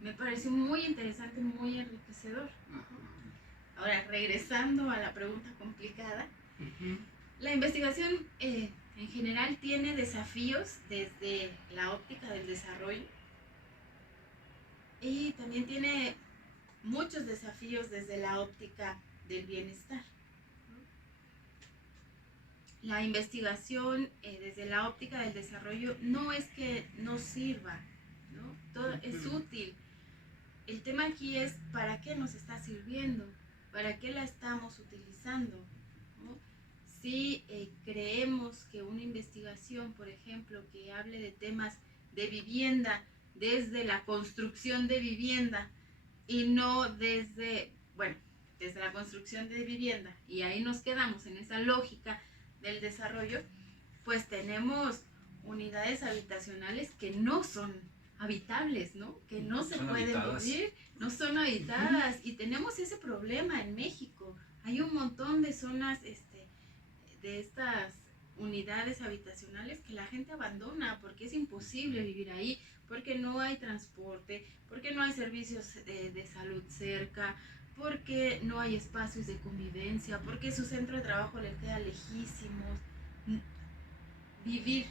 me pareció muy interesante, muy enriquecedor. Ahora, regresando a la pregunta complicada, la investigación en general tiene desafíos desde la óptica del desarrollo y también tiene muchos desafíos desde la óptica del bienestar, ¿no? La investigación desde la óptica del desarrollo no es que no sirva, ¿no? Todo es útil. El tema aquí es para qué nos está sirviendo, para qué la estamos utilizando, ¿no? Si creemos que una investigación, por ejemplo, que hable de temas de vivienda, desde la construcción de vivienda y no desde la construcción de vivienda, y ahí nos quedamos en esa lógica del desarrollo, pues tenemos unidades habitacionales que no son habitables, ¿no? Que no se pueden vivir, no son habitadas, y tenemos ese problema en México. Hay un montón de zonas de estas unidades habitacionales que la gente abandona porque es imposible vivir ahí, porque no hay transporte, porque no hay servicios de salud cerca, porque no hay espacios de convivencia, porque su centro de trabajo les queda lejísimos. Vivir,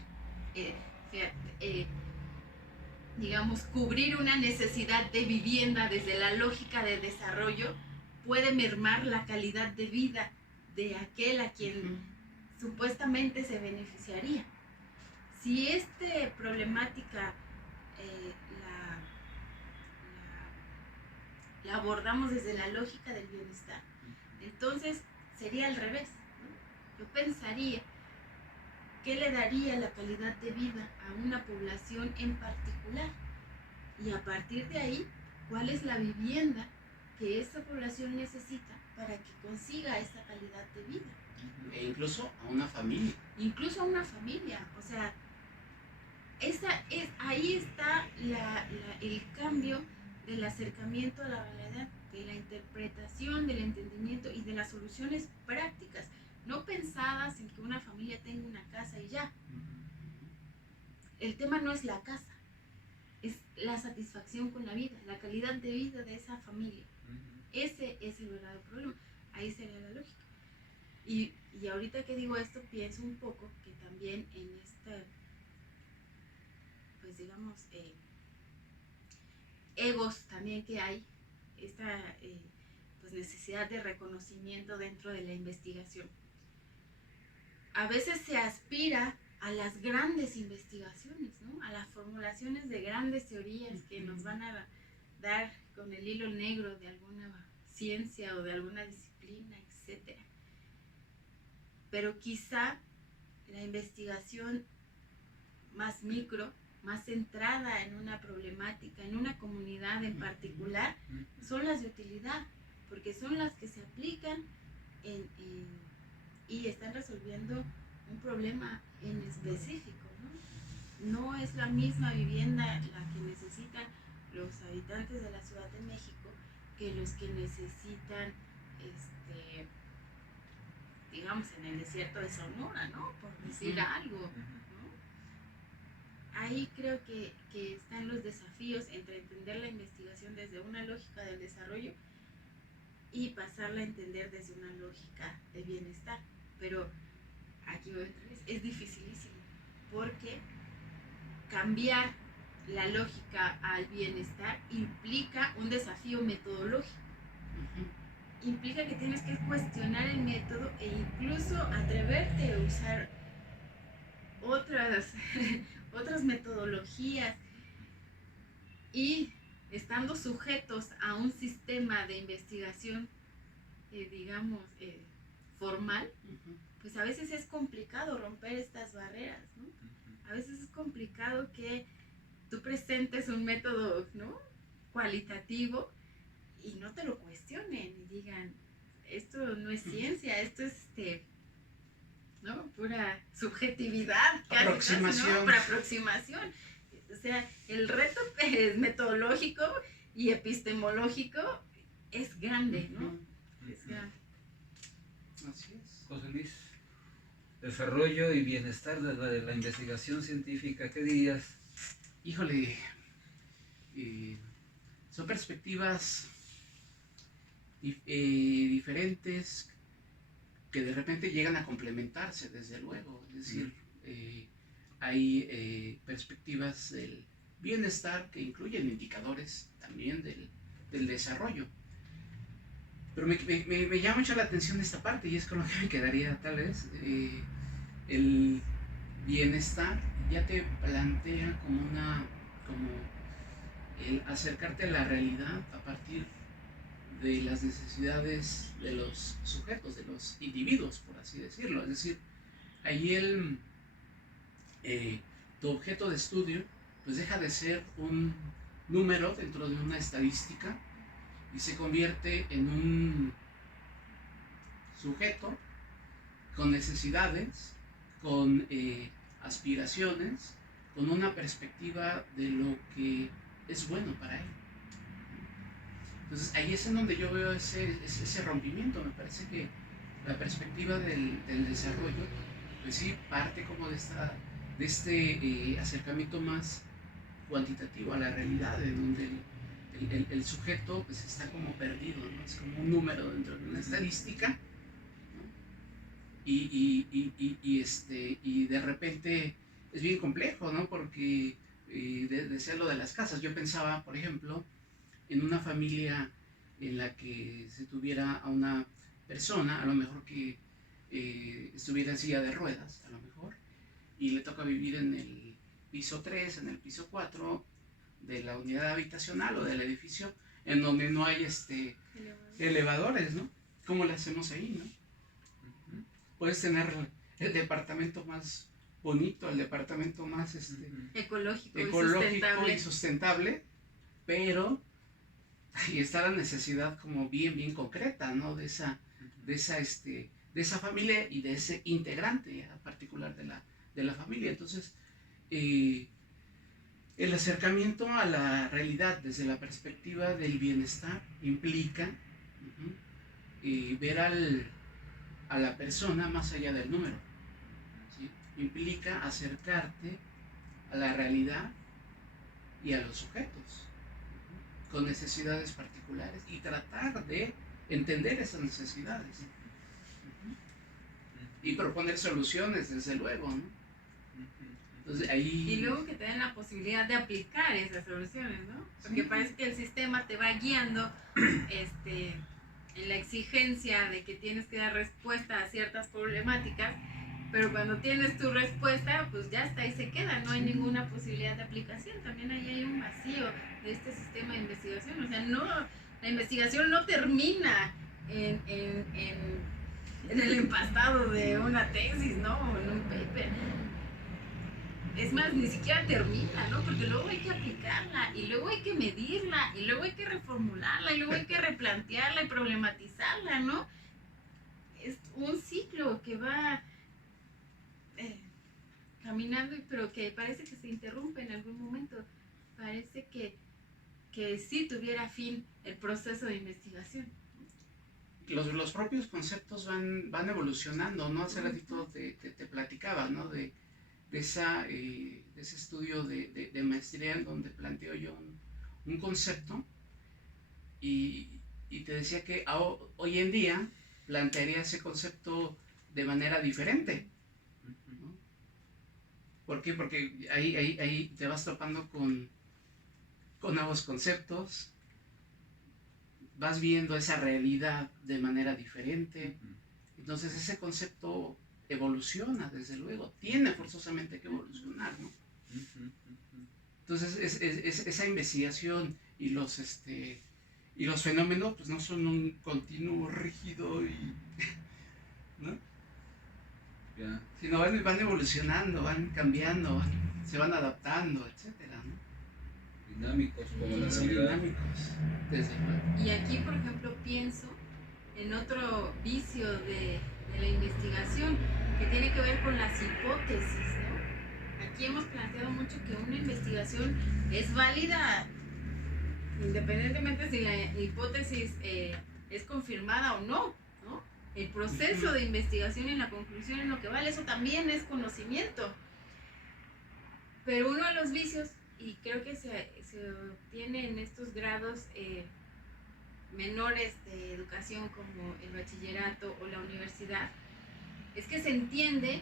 digamos, cubrir una necesidad de vivienda desde la lógica de desarrollo puede mermar la calidad de vida de aquel a quien supuestamente se beneficiaría. Si esta problemática la abordamos desde la lógica del bienestar, entonces sería al revés, ¿no? Yo pensaría qué le daría la calidad de vida a una población en particular, y a partir de ahí, cuál es la vivienda que esa población necesita para que consiga esa calidad de vida. E incluso a una familia. Incluso a una familia, o sea, Ahí está el cambio del acercamiento a la realidad, de la interpretación, del entendimiento y de las soluciones prácticas, no pensadas en que una familia tenga una casa y ya. El tema no es la casa, es la satisfacción con la vida, la calidad de vida de esa familia. Ese es el verdadero problema. Ahí sería la lógica. Y ahorita que digo esto, pienso un poco que también en esta, pues digamos, egos también que hay, esta pues necesidad de reconocimiento dentro de la investigación. A veces se aspira a las grandes investigaciones, ¿no? A las formulaciones de grandes teorías que nos van a dar con el hilo negro de alguna ciencia o de alguna disciplina, etc. Pero quizá la investigación más micro, más centrada en una problemática, en una comunidad en particular, son las de utilidad, porque son las que se aplican y están resolviendo un problema en específico, ¿no? No es la misma vivienda la que necesitan los habitantes de la Ciudad de México que los que necesitan, digamos, en el desierto de Sonora, ¿no? Por decir algo, ¿no? Ahí creo que están los desafíos entre entender la investigación desde una lógica del desarrollo y pasarla a entender desde una lógica de bienestar. Pero aquí otra vez es dificilísimo, porque cambiar la lógica al bienestar implica un desafío metodológico. Implica que tienes que cuestionar el método e incluso atreverte a usar otras metodologías, y estando sujetos a un sistema de investigación, digamos, formal, pues a veces es complicado romper estas barreras, ¿no? A veces es complicado que tú presentes un método, ¿no?, cualitativo y no te lo cuestionen y digan, esto no es ciencia, esto es ¿no?, pura subjetividad, aproximación. ¿no? Pura aproximación. O sea, el reto metodológico y epistemológico es grande, ¿no? Es grande. Así es. José Luis, desarrollo y bienestar de la investigación científica, ¿qué dirías? Híjole, son perspectivas diferentes que de repente llegan a complementarse, desde luego. Es decir, hay perspectivas del bienestar que incluyen indicadores también del desarrollo. Pero me llama mucho la atención esta parte, y es con lo que me quedaría tal vez. El bienestar ya te plantea como el acercarte a la realidad a partir de las necesidades de los sujetos, de los individuos, por así decirlo. Es decir, ahí tu objeto de estudio pues deja de ser un número dentro de una estadística y se convierte en un sujeto con necesidades, con aspiraciones, con una perspectiva de lo que es bueno para él. Entonces ahí es en donde yo veo ese rompimiento. Me parece que la perspectiva del desarrollo, pues sí, parte como de este acercamiento más cuantitativo a la realidad, en donde el sujeto pues está como perdido, ¿no? Es como un número dentro de una estadística, ¿no? Y de repente es bien complejo, ¿no? Porque decía lo de las casas. Yo pensaba, por ejemplo, en una familia en la que se tuviera a una persona, a lo mejor que estuviera en silla de ruedas, a lo mejor, y le toca vivir en el piso 3, en el piso 4 de la unidad habitacional o del edificio, en donde no hay elevadores, ¿no? ¿Cómo le hacemos ahí, no? Puedes tener el departamento más bonito, el departamento más ecológico y sustentable, pero ahí está la necesidad como bien concreta, ¿no? De esa familia y de ese integrante particular de la familia. Entonces, El acercamiento a la realidad desde la perspectiva del bienestar implica ver a la persona más allá del número, ¿sí? Implica acercarte a la realidad y a los sujetos con necesidades particulares y tratar de entender esas necesidades y proponer soluciones, desde luego, ¿no? Entonces ahí... Y luego que te den la posibilidad de aplicar esas soluciones, ¿no? Porque Sí. parece que el sistema te va guiando en la exigencia de que tienes que dar respuesta a ciertas problemáticas, pero cuando tienes tu respuesta, pues ya está ahí se queda, no hay ninguna posibilidad de aplicación. También ahí hay un vacío de este sistema de investigación. O sea, no, la investigación no termina en el empastado de una tesis, ¿no? O en un paper. Es más, ni siquiera termina, ¿no? Porque luego hay que aplicarla, y luego hay que medirla, y luego hay que reformularla, y luego hay que replantearla y problematizarla, ¿no? Es un ciclo que va caminando, pero que parece que se interrumpe en algún momento. Parece que sí tuviera fin el proceso de investigación. Los propios conceptos van evolucionando, ¿no? Hace ratito te platicaba, ¿no? De ese estudio de maestría en donde planteo yo un concepto y te decía que hoy en día plantearía ese concepto de manera diferente, ¿no? ¿Por qué? Porque ahí te vas topando con nuevos conceptos, vas viendo esa realidad de manera diferente, entonces ese concepto evoluciona, desde luego, tiene forzosamente que evolucionar, ¿no? Entonces esa investigación y los fenómenos pues no son un continuo rígido y ¿no? Ya. Sino van evolucionando, van cambiando, se van adaptando, etcétera, ¿no? Dinámicos como la Son realidad. dinámicos, desde luego. Y aquí, por ejemplo, pienso en otro vicio de la investigación que tiene que ver con las hipótesis, ¿no? Aquí hemos planteado mucho que una investigación es válida independientemente si la hipótesis es confirmada o no, ¿no? El proceso de investigación y la conclusión es lo que vale, eso también es conocimiento. Pero uno de los vicios, y creo que se obtiene en estos grados menores de educación como el bachillerato o la universidad, es que se entiende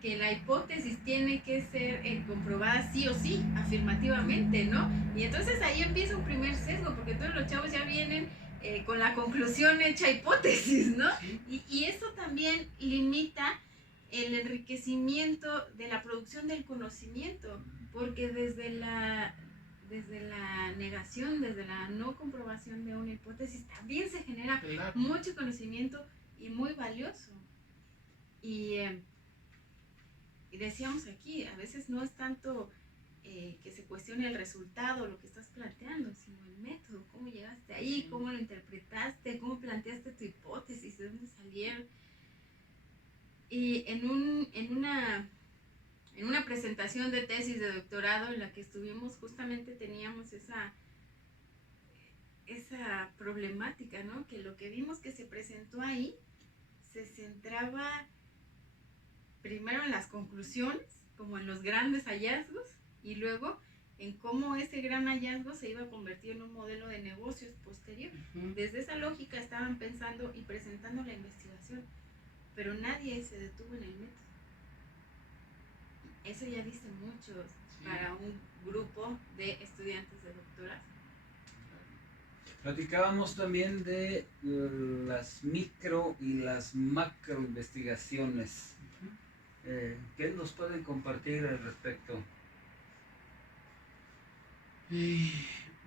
que la hipótesis tiene que ser comprobada sí o sí, afirmativamente, ¿no? Y entonces ahí empieza un primer sesgo, porque todos los chavos ya vienen con la conclusión hecha hipótesis, ¿no? Y eso también limita el enriquecimiento de la producción del conocimiento, porque desde la negación, desde la no comprobación de una hipótesis, también se genera mucho conocimiento y muy valioso. Y decíamos aquí, a veces no es tanto que se cuestione el resultado, lo que estás planteando, sino el método, cómo llegaste ahí, cómo lo interpretaste, cómo planteaste tu hipótesis, de dónde salieron. Y en una presentación de tesis de doctorado en la que estuvimos, justamente teníamos esa problemática, ¿no? Que lo que vimos que se presentó ahí se centraba primero en las conclusiones, como en los grandes hallazgos, y luego en cómo ese gran hallazgo se iba a convertir en un modelo de negocios posterior. Desde esa lógica estaban pensando y presentando la investigación, pero nadie se detuvo en el método. Eso ya dice mucho para un grupo de estudiantes de doctorado. Platicábamos también de las micro y las macro investigaciones. ¿Qué nos pueden compartir al respecto?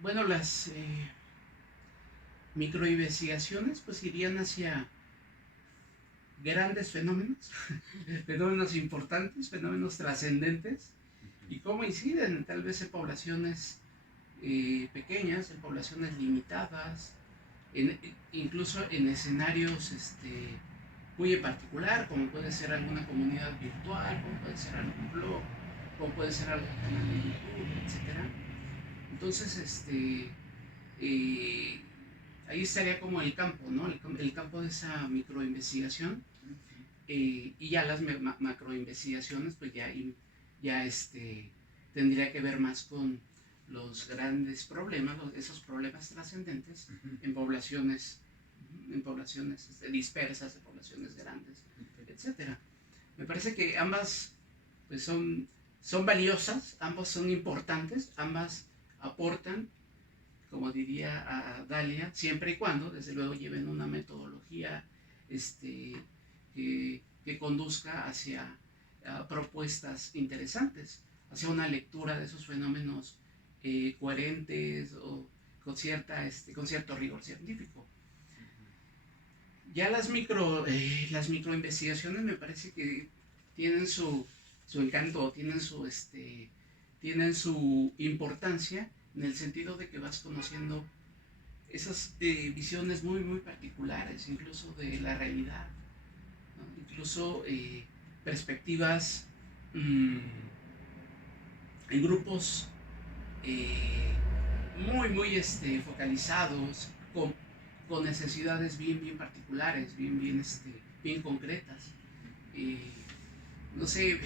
Bueno, las microinvestigaciones pues irían hacia grandes fenómenos, fenómenos importantes, fenómenos trascendentes, y cómo inciden tal vez en poblaciones pequeñas, en poblaciones limitadas, incluso en escenarios muy en particular, como puede ser alguna comunidad virtual, como puede ser algún blog, o puede ser algo que tengan en YouTube, etcétera. Entonces, ahí estaría como el campo, ¿no? El campo de esa microinvestigación, y ya las macroinvestigaciones, pues ya tendría que ver más con los grandes problemas, esos problemas trascendentes en poblaciones dispersas, en poblaciones grandes, etcétera. Me parece que ambas pues son valiosas, ambas son importantes, ambas aportan, como diría a Dalia, siempre y cuando, desde luego, lleven una metodología que conduzca hacia propuestas interesantes, hacia una lectura de esos fenómenos coherentes o con cierto rigor científico. Ya las microinvestigaciones me parece que tienen su encanto, tienen su importancia, en el sentido de que vas conociendo esas visiones muy, muy particulares, incluso de la realidad, ¿no? Incluso perspectivas en grupos muy, muy focalizados, con necesidades bien, bien particulares, bien concretas. No sé,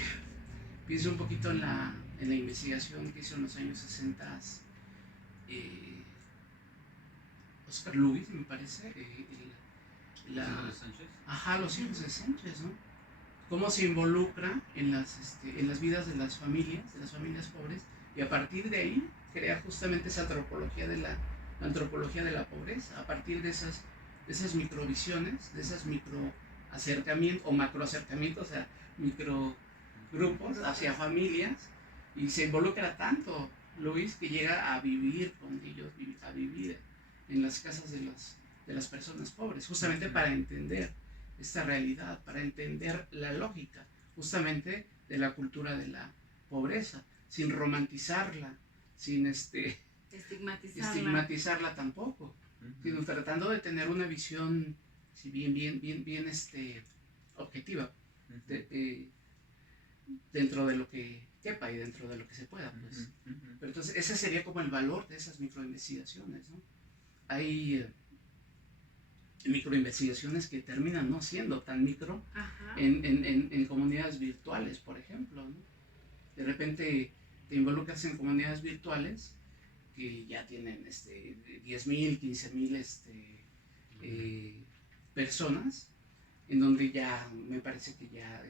pienso un poquito en la investigación que hizo en los años 60 Oscar Lewis, me parece. ¿Los hijos de Sánchez? Ajá, los hijos de Sánchez, ¿no? Cómo se involucra en las vidas de las familias pobres, y a partir de ahí crea justamente esa antropología de la pobreza, a partir de esas microvisiones, de esas microacercamientos o macroacercamientos a microgrupos hacia familias, y se involucra tanto Luis que llega a vivir con ellos, a vivir en las casas de las personas pobres, justamente para entender esta realidad, para entender la lógica justamente de la cultura de la pobreza, sin romantizarla, sin estigmatizarla tampoco, sino tratando de tener una visión, si bien objetiva, dentro de lo que quepa y dentro de lo que se pueda, pues. Pero entonces ese sería como el valor de esas microinvestigaciones, ¿no? Hay microinvestigaciones que terminan no siendo tan micro en comunidades virtuales, por ejemplo, ¿no? De repente te involucras en comunidades virtuales que ya tienen 10,000, 15,000 personas, en donde ya me parece que ya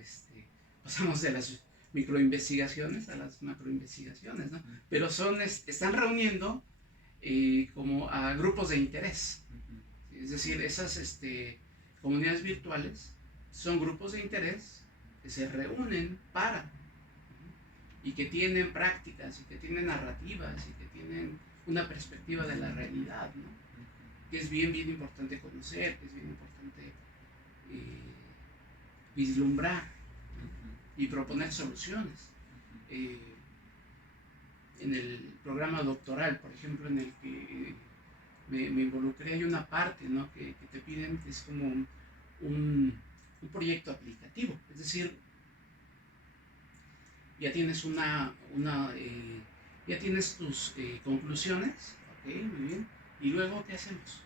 pasamos de las microinvestigaciones a las macroinvestigaciones, ¿no? Pero están reuniendo como a grupos de interés. Es decir, esas comunidades virtuales son grupos de interés que se reúnen y que tienen prácticas, y que tienen narrativas, y que tienen una perspectiva de la realidad, ¿no? Que es bien, bien importante conocer, que es bien importante vislumbrar y proponer soluciones. En el programa doctoral, por ejemplo, en el que me involucré, hay una parte, ¿no?, que te piden, que es como un proyecto aplicativo, es decir, ya tienes ya tienes tus conclusiones, ok, muy bien, y luego, ¿qué hacemos?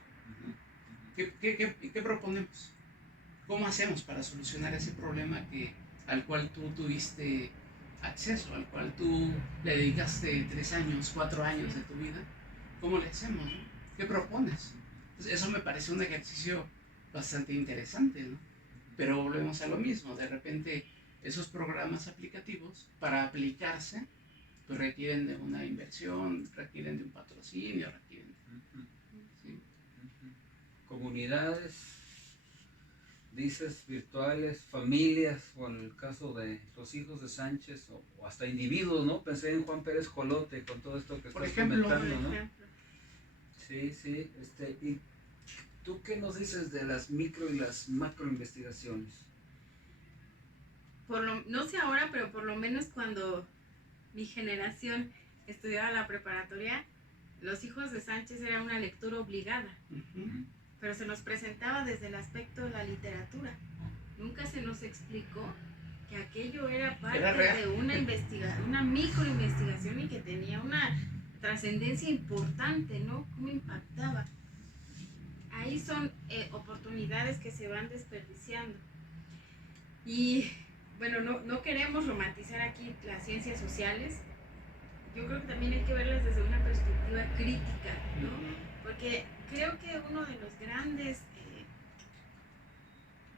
¿Qué proponemos? ¿Cómo hacemos para solucionar ese problema al cual tú tuviste acceso, al cual tú le dedicaste 3 años, 4 años de tu vida? ¿Cómo le hacemos, no? ¿Qué propones? Entonces, eso me parece un ejercicio bastante interesante, ¿no? Pero volvemos a lo mismo, de repente esos programas aplicativos, para aplicarse, pues requieren de una inversión, requieren de un patrocinio, ¿sí? Comunidades, dices, virtuales, familias, o en el caso de los hijos de Sánchez, o hasta individuos, ¿no? Pensé en Juan Pérez Jolote, con todo esto que Por estás ejemplo, comentando, ¿no? Sí, sí. ¿Y tú qué nos dices de las micro y las macro investigaciones? No sé ahora, pero por lo menos cuando mi generación estudiaba la preparatoria, Los hijos de Sánchez era una lectura obligada, pero se nos presentaba desde el aspecto de la literatura. Nunca se nos explicó que que aquello era parte Era real. de una microinvestigación y que tenía una trascendencia importante, ¿no? ¿Cómo impactaba? Ahí son oportunidades que se van desperdiciando. Y bueno, no queremos romantizar aquí las ciencias sociales. Yo creo que también hay que verlas desde una perspectiva crítica, ¿no? Porque creo que uno de los grandes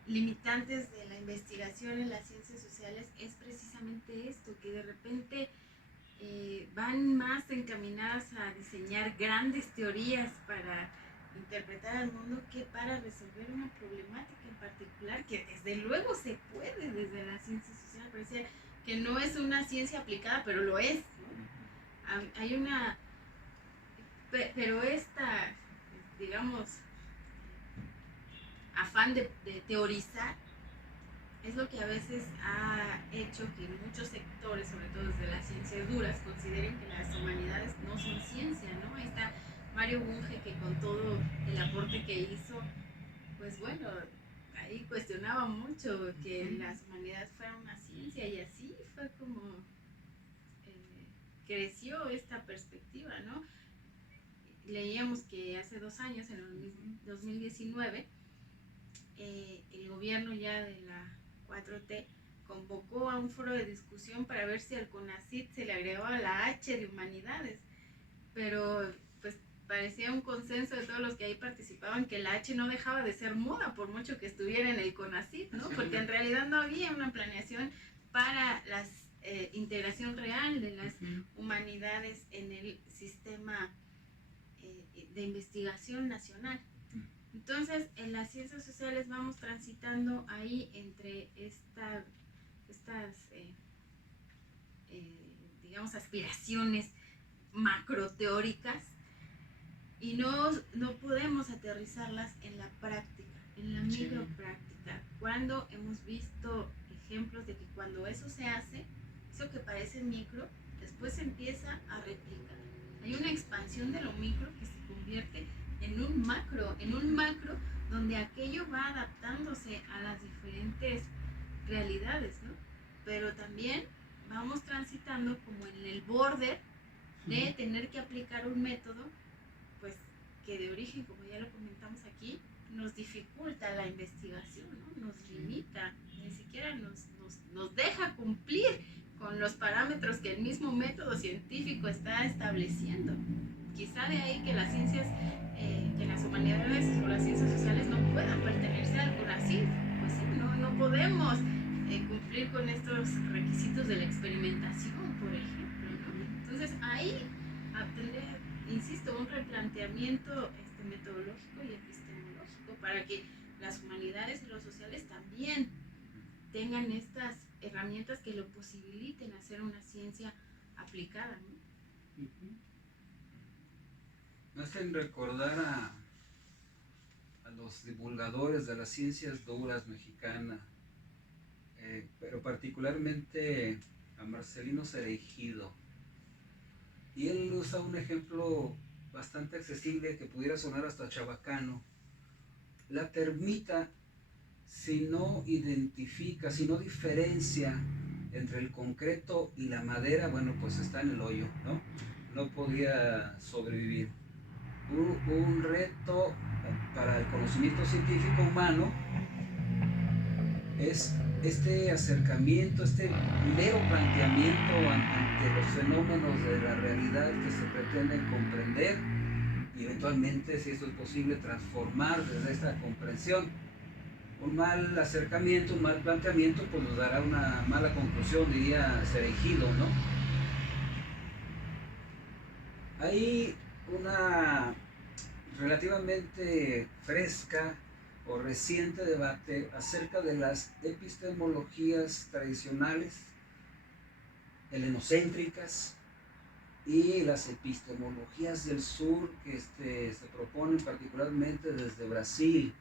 limitantes de la investigación en las ciencias sociales es precisamente esto, que de repente van más encaminadas a diseñar grandes teorías para interpretar al mundo que para resolver una problemática en particular, que desde luego se puede desde la ciencia social. Parece que no es una ciencia aplicada, pero lo es, ¿no? Hay una... Pero esta, digamos, afán de teorizar es lo que a veces ha hecho que muchos sectores, sobre todo desde las ciencias duras, consideren que las humanidades no son ciencia, ¿no? Ahí está Mario Bunge, que con todo el aporte que hizo, pues bueno, ahí cuestionaba mucho que las humanidades fueran una ciencia, y así fue como creció esta perspectiva, ¿no? Leíamos que hace 2 años, en el 2019, el gobierno ya de la 4T convocó a un foro de discusión para ver si al CONACYT se le agregaba la H de humanidades, pero pues parecía un consenso de todos los que ahí participaban que la H no dejaba de ser moda por mucho que estuviera en el CONACYT, ¿no? Porque en realidad no había una planeación para la integración real de las humanidades en el sistema de investigación nacional. Entonces, en las ciencias sociales vamos transitando ahí entre estas digamos, aspiraciones macroteóricas, y no podemos aterrizarlas en la práctica, en la micropráctica. Cuando hemos visto ejemplos de que cuando eso se hace, eso que parece micro, después se empieza a replicar. Hay una expansión de lo micro que se convierte en un macro donde aquello va adaptándose a las diferentes realidades, ¿no? Pero también vamos transitando como en el border de tener que aplicar un método, pues que de origen, como ya lo comentamos aquí, nos dificulta la investigación, ¿no? Nos limita, ni siquiera nos deja cumplir con los parámetros que el mismo método científico está estableciendo. Quizá de ahí que las ciencias, que las humanidades o las ciencias sociales no puedan pertenecer al CONACYT. Pues sí, no podemos cumplir con estos requisitos de la experimentación, por ejemplo, ¿no? Entonces ahí tener, insisto, un replanteamiento metodológico y epistemológico para que las humanidades y los sociales también tengan estas herramientas que lo posibiliten hacer una ciencia aplicada, ¿no? Me hacen recordar a los divulgadores de las ciencias duras mexicanas, pero particularmente a Marcelino Cereijido. Y él usa un ejemplo bastante accesible que pudiera sonar hasta chabacano. La termita, si no identifica, si no diferencia entre el concreto y la madera, bueno, pues está en el hoyo, ¿no? No podía sobrevivir. Un reto para el conocimiento científico humano es este acercamiento, este mero planteamiento ante los fenómenos de la realidad que se pretenden comprender y eventualmente, si eso es posible, transformar desde esta comprensión. Un mal acercamiento, un mal planteamiento, pues nos dará una mala conclusión, diría Cereijido, ¿no? Hay una relativamente fresca o reciente debate acerca de las epistemologías tradicionales, helenocéntricas, y las epistemologías del sur que se proponen particularmente desde Brasil.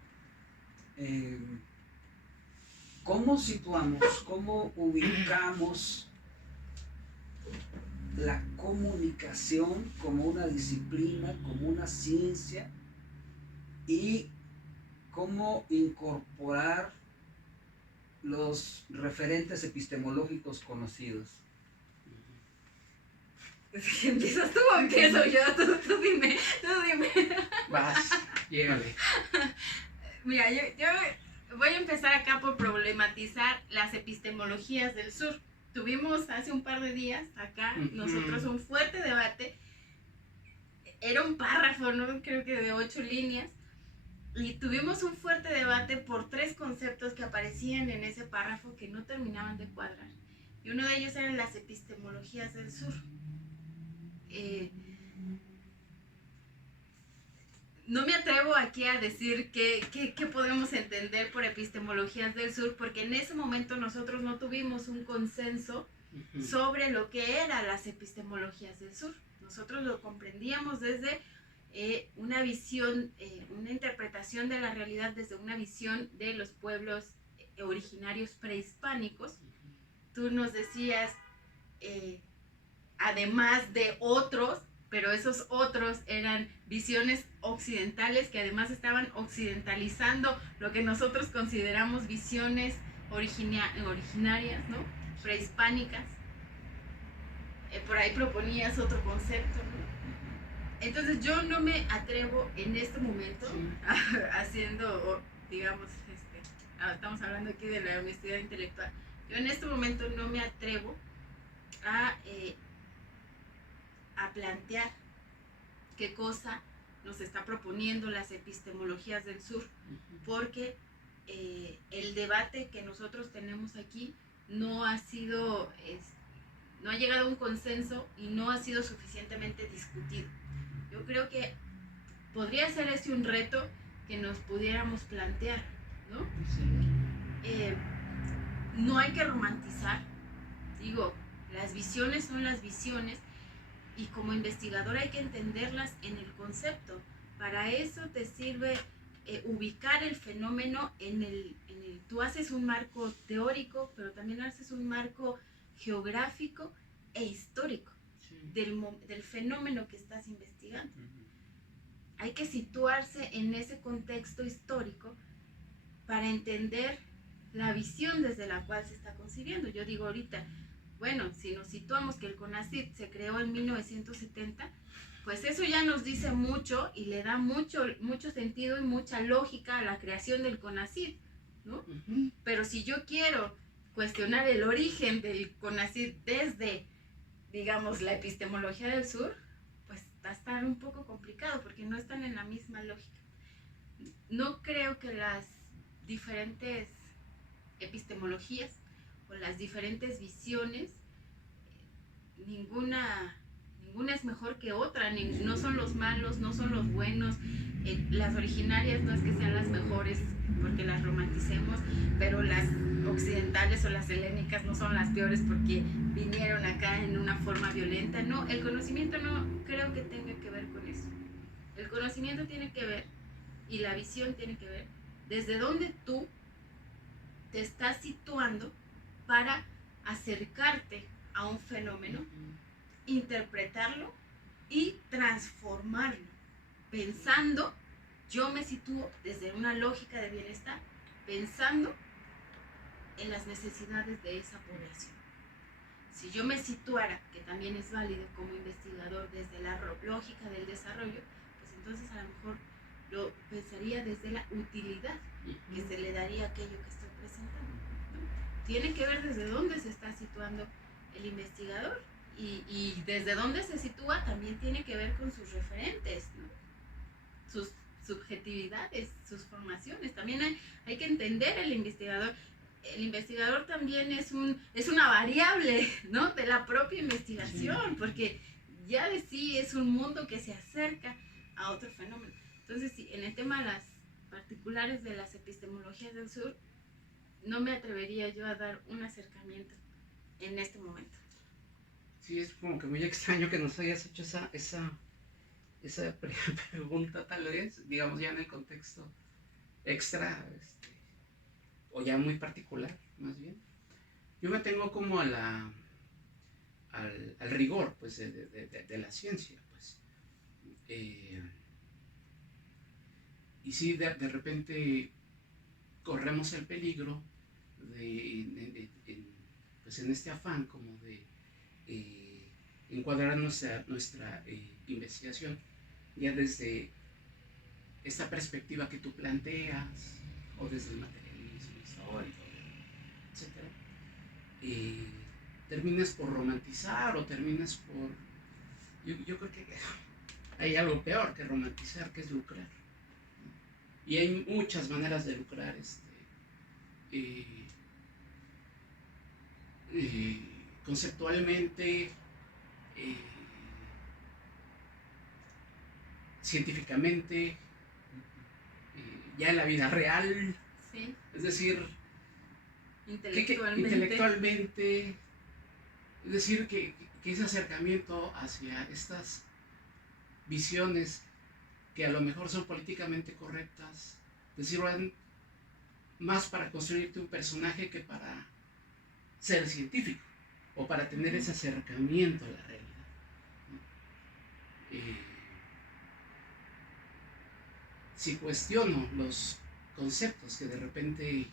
¿Cómo situamos, cómo ubicamos la comunicación como una disciplina, como una ciencia, y cómo incorporar los referentes epistemológicos conocidos? ¿Empiezas tú o empiezo yo? Tú dime. Vas, llégale. Mira, yo voy a empezar acá por problematizar las epistemologías del sur. Tuvimos hace un par de días acá nosotros un fuerte debate. Era un párrafo, ¿no? Creo que de 8 líneas. Y tuvimos un fuerte debate por 3 conceptos que aparecían en ese párrafo que no terminaban de cuadrar. Y uno de ellos eran las epistemologías del sur. No me atrevo aquí a decir qué podemos entender por epistemologías del sur, porque en ese momento nosotros no tuvimos un consenso sobre lo que eran las epistemologías del sur. Nosotros lo comprendíamos desde una visión, una interpretación de la realidad desde una visión de los pueblos originarios prehispánicos. Tú nos decías, además de otros, pero esos otros eran visiones occidentales que además estaban occidentalizando lo que nosotros consideramos visiones originarias, ¿no? Prehispánicas. Por ahí proponías otro concepto, ¿no? Entonces yo no me atrevo en este momento, haciendo, digamos, estamos hablando aquí de la honestidad intelectual, yo en este momento no me atrevo a plantear qué cosa nos está proponiendo las epistemologías del sur, porque el debate que nosotros tenemos aquí no ha sido, no ha llegado a un consenso y no ha sido suficientemente discutido. Yo creo que podría ser ese un reto que nos pudiéramos plantear, ¿no? Sí. No hay que romantizar, digo, las visiones son las visiones y como investigador hay que entenderlas en el concepto. Para eso te sirve ubicar el fenómeno tú haces un marco teórico, pero también haces un marco geográfico e histórico. Sí. Del fenómeno que estás investigando. Hay que situarse en ese contexto histórico para entender la visión desde la cual se está concibiendo. Yo digo ahorita, bueno, si nos situamos que el CONACYT se creó en 1970, pues eso ya nos dice mucho y le da mucho sentido y mucha lógica a la creación del CONACYT, ¿no? Pero si yo quiero cuestionar el origen del CONACYT desde, digamos, la epistemología del sur, pues va a estar un poco complicado porque no están en la misma lógica. No creo que las diferentes epistemologías o las diferentes visiones, ninguna es mejor que otra, no son los malos, no son los buenos. Las originarias no es que sean las mejores porque las romanticemos, pero las occidentales o las helénicas no son las peores porque vinieron acá en una forma violenta. No, el conocimiento no creo que tenga que ver con eso. El conocimiento tiene que ver, y la visión tiene que ver, desde dónde tú te estás situando para acercarte a un fenómeno, interpretarlo y transformarlo. Pensando, yo me sitúo desde una lógica de bienestar, pensando en las necesidades de esa población. Si yo me situara, que también es válido como investigador, desde la lógica del desarrollo, pues entonces a lo mejor lo pensaría desde la utilidad que se le daría a aquello que estoy presentando, ¿no? Tiene que ver desde dónde se está situando el investigador y desde dónde se sitúa también tiene que ver con sus referentes, ¿no? Sus subjetividades, sus formaciones. También hay que entender el investigador. El investigador también es una variable, ¿no?, de la propia investigación, sí, porque ya de sí es un mundo que se acerca a otro fenómeno. Entonces, sí, en el tema de las particulares de las epistemologías del sur, no me atrevería yo a dar un acercamiento en este momento. Sí, es como que muy extraño que nos hayas hecho esa pregunta, tal vez, digamos, ya en el contexto extra, o ya muy particular, más bien. Yo me tengo como al rigor, pues, de la ciencia, pues. Y sí, de repente corremos el peligro pues en este afán como de encuadrar nuestra investigación ya desde esta perspectiva que tú planteas, o desde el materialismo histórico, etcétera, terminas por romantizar o terminas por... Yo creo que hay algo peor que romantizar, que es lucrar. Y hay muchas maneras de lucrar conceptualmente, científicamente, ya en la vida real, Sí, es decir, intelectualmente. intelectualmente, es decir, que ese acercamiento hacia estas visiones que a lo mejor son políticamente correctas, te sirvan más para construirte un personaje que para ser científico o para tener ese acercamiento a la realidad. Si cuestiono los conceptos que de repente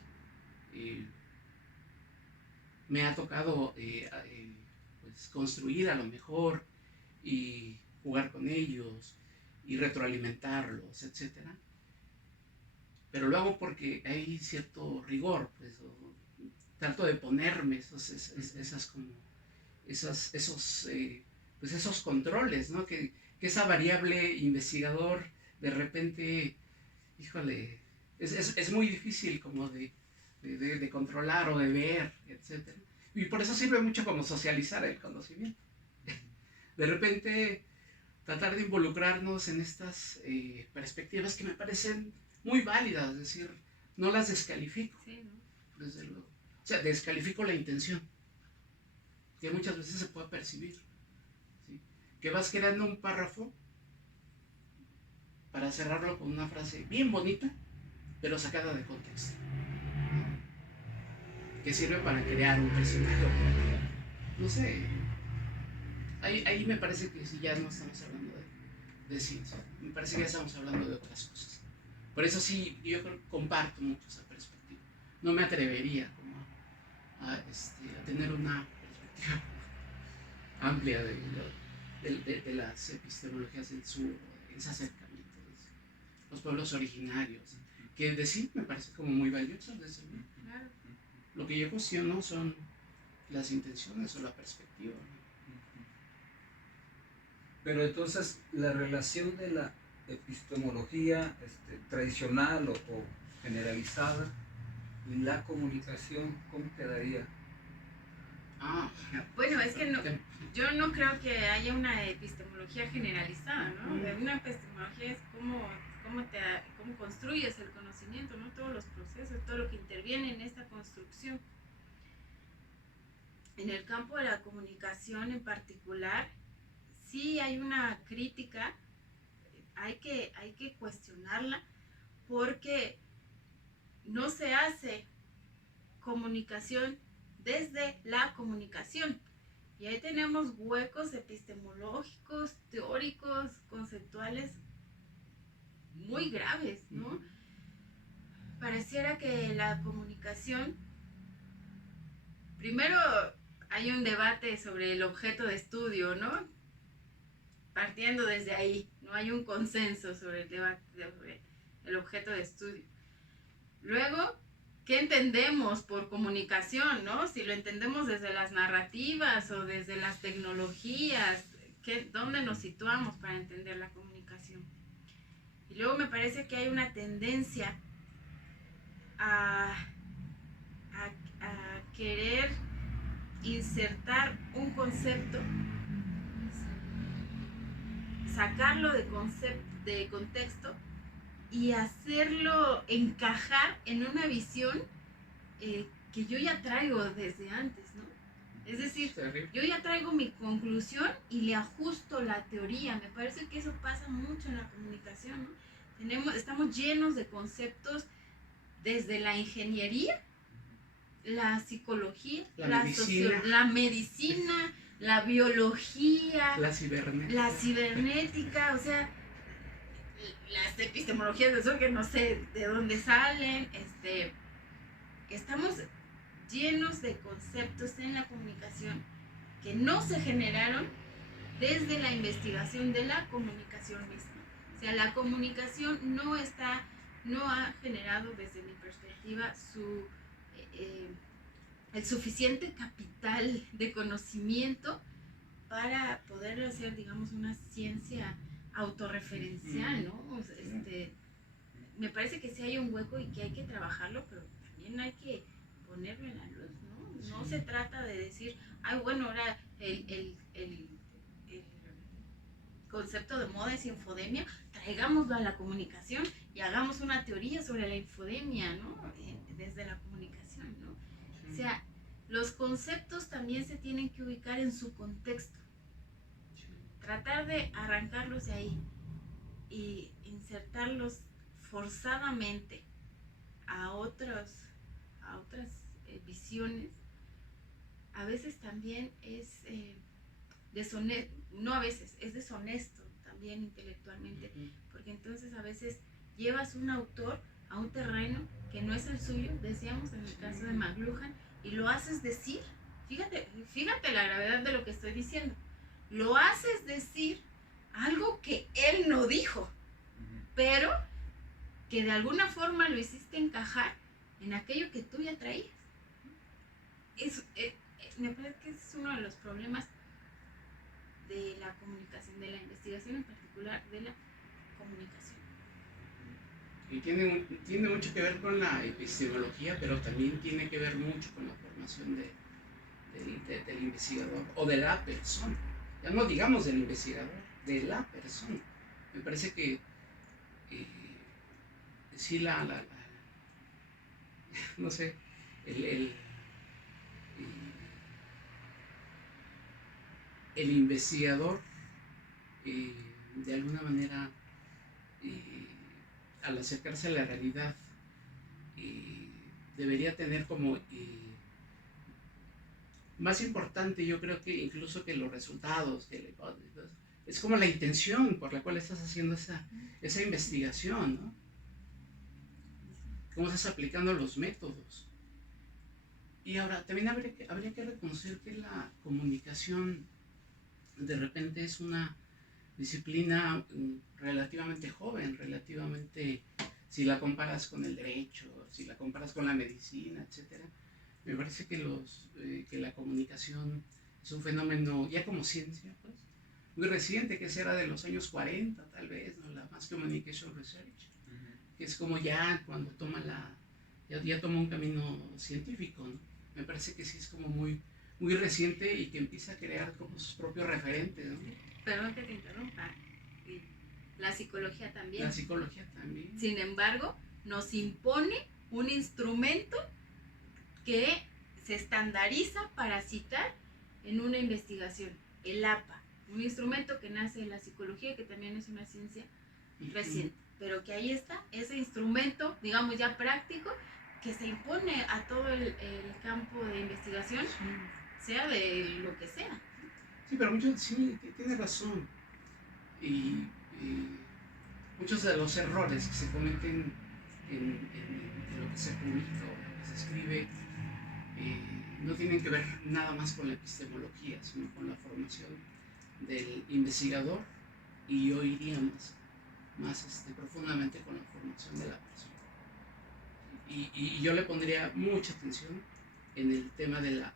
me ha tocado pues construir a lo mejor y jugar con ellos y retroalimentarlos, etcétera, pero lo hago porque hay cierto rigor, pues, trato de ponerme esos controles, ¿no? Que esa variable investigador de repente, híjole, es muy difícil como de controlar o de ver, etcétera. Y por eso sirve mucho como socializar el conocimiento. De repente tratar de involucrarnos en estas perspectivas que me parecen muy válidas, es decir, no las descalifico, Sí, ¿no? desde luego. O sea, descalifico la intención, que muchas veces se puede percibir, ¿sí? Que vas creando un párrafo para cerrarlo con una frase bien bonita, pero sacada de contexto, que sirve para crear un personaje, no sé. Ahí me parece que si ya no estamos hablando de ciencia, me parece que ya estamos hablando de otras cosas. Por eso sí, yo creo que comparto mucho esa perspectiva. No me atrevería como a tener una perspectiva amplia de las epistemologías del sur, ese acercamiento de los pueblos originarios, que de sí me parece como muy valioso desde luego. Claro. Lo que yo cuestiono son las intenciones o la perspectiva, ¿no? Pero entonces la relación de la epistemología tradicional o generalizada y la comunicación, ¿cómo quedaría? Bueno, es que yo no creo que haya una epistemología generalizada, ¿no? Una epistemología es cómo construyes el conocimiento, ¿no? Todos los procesos, todo lo que interviene en esta construcción. En el campo de la comunicación en particular, sí hay una crítica, hay que cuestionarla, porque no se hace comunicación desde la comunicación. Y ahí tenemos huecos epistemológicos, teóricos, conceptuales muy graves, ¿no? Pareciera que la comunicación, primero hay un debate sobre el objeto de estudio, ¿no? Partiendo desde ahí, no hay un consenso sobre el debate sobre el objeto de estudio. Luego, ¿qué entendemos por comunicación, no? Si lo entendemos desde las narrativas o desde las tecnologías, ¿dónde nos situamos para entender la comunicación? Y luego me parece que hay una tendencia a querer insertar un concepto, sacarlo de contexto y hacerlo encajar en una visión que yo ya traigo desde antes, ¿no? Es decir, yo ya traigo mi conclusión y le ajusto la teoría. Me parece que eso pasa mucho en la comunicación, ¿no? Estamos llenos de conceptos desde la ingeniería, la psicología, la medicina, la biología, la cibernética, o sea, las epistemologías de eso que no sé de dónde salen, estamos llenos de conceptos en la comunicación que no se generaron desde la investigación de la comunicación misma. O sea, la comunicación no ha generado desde mi perspectiva el suficiente capital de conocimiento para poder hacer, digamos, una ciencia autorreferencial, ¿no? O sea, me parece que sí hay un hueco y que hay que trabajarlo, pero también hay que ponerlo en la luz, ¿no? No se trata de decir, ay, bueno, ahora el concepto de moda es infodemia, traigámoslo a la comunicación y hagamos una teoría sobre la infodemia, ¿no? Desde la comunicación, ¿no? O sea, los conceptos también se tienen que ubicar en su contexto. Tratar de arrancarlos de ahí y insertarlos forzadamente a otras visiones, a veces también es deshonesto, no a veces, es deshonesto también intelectualmente, porque entonces a veces llevas un autor a un terreno que no es el suyo, decíamos en el caso de McLuhan, y lo haces decir, fíjate la gravedad de lo que estoy diciendo, lo haces decir algo que él no dijo, pero que de alguna forma lo hiciste encajar en aquello que tú ya traías. Me parece que es uno de los problemas de la comunicación, de la investigación en particular, de la comunicación. Y tiene mucho que ver con la epistemología, pero también tiene que ver mucho con la formación del investigador o de la persona. Ya no digamos del investigador, de la persona. Me parece que sí no sé, el investigador de alguna manera al acercarse a la realidad debería tener como más importante, yo creo que incluso que los resultados, es como la intención por la cual estás haciendo esa investigación, ¿no? Cómo estás aplicando los métodos. Y ahora también habría que reconocer que la comunicación de repente es una disciplina relativamente joven, si la comparas con el derecho, si la comparas con la medicina, etcétera. Me parece que la comunicación es un fenómeno ya como ciencia, pues, muy reciente, que será de los años 40 tal vez, ¿no? La Mass Communication Research, que es como ya cuando ya toma un camino científico, ¿no? Me parece que sí es como muy, muy reciente y que empieza a crear como sus propios referentes, ¿no? Perdón que te interrumpa. La psicología también. La psicología también. Sin embargo, nos impone un instrumento que se estandariza para citar en una investigación, el APA, un instrumento que nace en la psicología, que también es una ciencia reciente, pero que ahí está, ese instrumento, digamos ya práctico, que se impone a todo el campo de investigación, sea de lo que sea. Sí, pero sí, tiene razón. Y muchos de los errores que se cometen en lo que se publica o lo que se escribe no tienen que ver nada más con la epistemología, sino con la formación del investigador, y yo iría más profundamente con la formación de la persona. Y yo le pondría mucha atención en el tema de la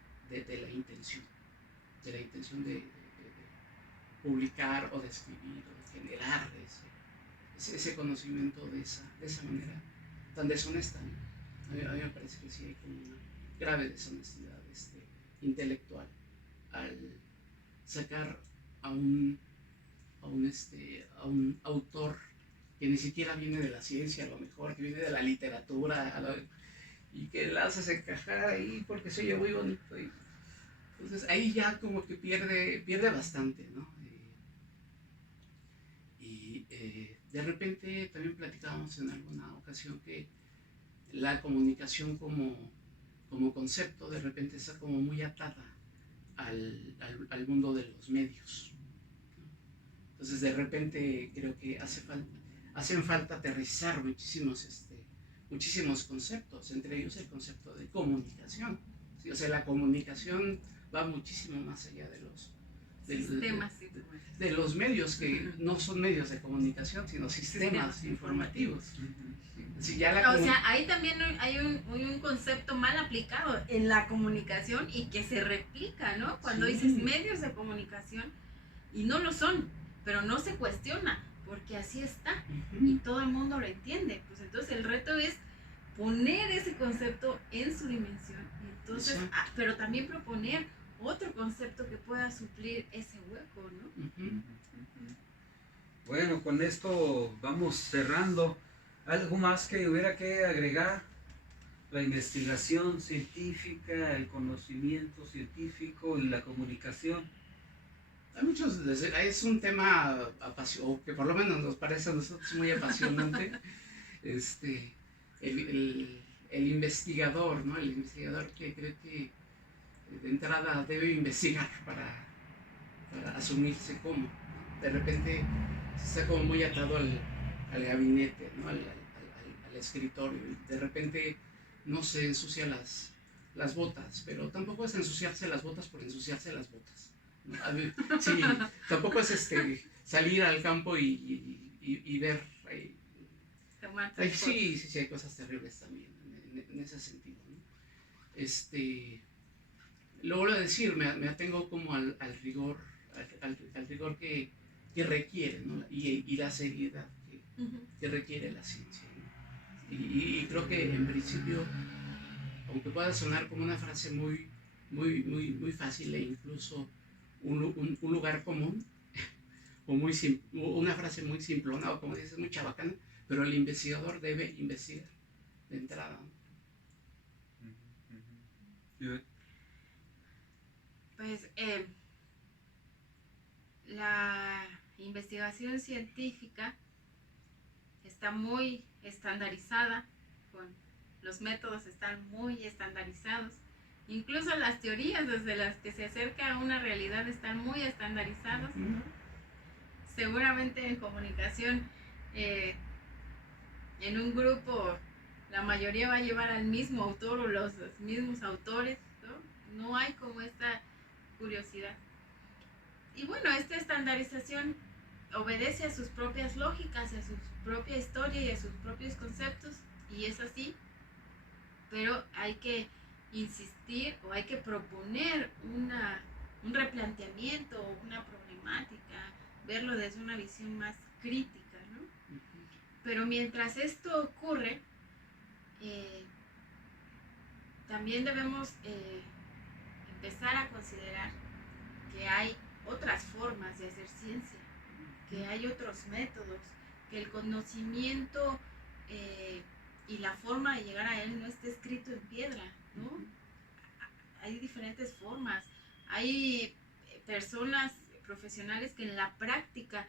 intención, de publicar o de escribir o de generar ese conocimiento de esa manera tan deshonesta, ¿no? A mí me parece que sí hay como una grave deshonestidad intelectual al sacar a un autor que ni siquiera viene de la ciencia, a lo mejor, que viene de la literatura, y que la haces encajar ahí porque se oye muy bonito. Entonces ahí ya como que pierde bastante, ¿no? De repente también platicábamos en alguna ocasión que la comunicación como concepto de repente está como muy atada al mundo de los medios, ¿no? Entonces de repente creo que hacen falta aterrizar muchísimos conceptos, entre ellos el concepto de comunicación, Sí, o sea, la comunicación va muchísimo más allá de los Sistemas de informativos. los medios que no son medios de comunicación, sino sistemas informativos. Sí, ya O sea, ahí también hay un concepto mal aplicado en la comunicación y que se replica, ¿no? Cuando Sí. dices medios de comunicación y no lo son, pero no se cuestiona porque así está y todo el mundo lo entiende. Pues entonces el reto es poner ese concepto en su dimensión y entonces, Sí. pero también proponer otro concepto que pueda suplir ese hueco, ¿no? Bueno, con esto vamos cerrando. ¿Algo más que hubiera que agregar? La investigación científica, el conocimiento científico y la comunicación. Hay muchos, es un tema apasionante, que por lo menos nos parece a nosotros muy apasionante. El investigador, ¿no? El investigador que cree que de entrada debe investigar para asumirse como. De repente está como muy atado al gabinete, ¿no? Al escritorio. Y de repente no se ensucia las botas, pero tampoco es ensuciarse las botas por ensuciarse las botas, ¿no? Sí, tampoco es salir al campo y ver. Sí, hay cosas terribles también en ese sentido, ¿no? Lo vuelvo a decir, me atengo como al rigor, al rigor que requiere, ¿no? Y la seriedad que requiere la ciencia, ¿no? Y creo que en principio, aunque pueda sonar como una frase muy fácil e incluso un lugar común, o una frase muy simplona, o como dices, muy chabacana, pero el investigador debe investigar de entrada, ¿no? Pues la investigación científica está muy estandarizada, los métodos están muy estandarizados, incluso las teorías desde las que se acerca a una realidad están muy estandarizadas. Seguramente en comunicación, en un grupo, la mayoría va a llevar al mismo autor o los mismos autores, ¿no? No hay como esta curiosidad. Y bueno, esta estandarización obedece a sus propias lógicas, a su propia historia y a sus propios conceptos, y es así, pero hay que insistir o hay que proponer un replanteamiento, una problemática, verlo desde una visión más crítica, ¿no? Pero mientras esto ocurre, también debemos empezar a considerar que hay otras formas de hacer ciencia, que hay otros métodos, que el conocimiento y la forma de llegar a él no está escrito en piedra, ¿no? Hay diferentes formas, hay personas profesionales que en la práctica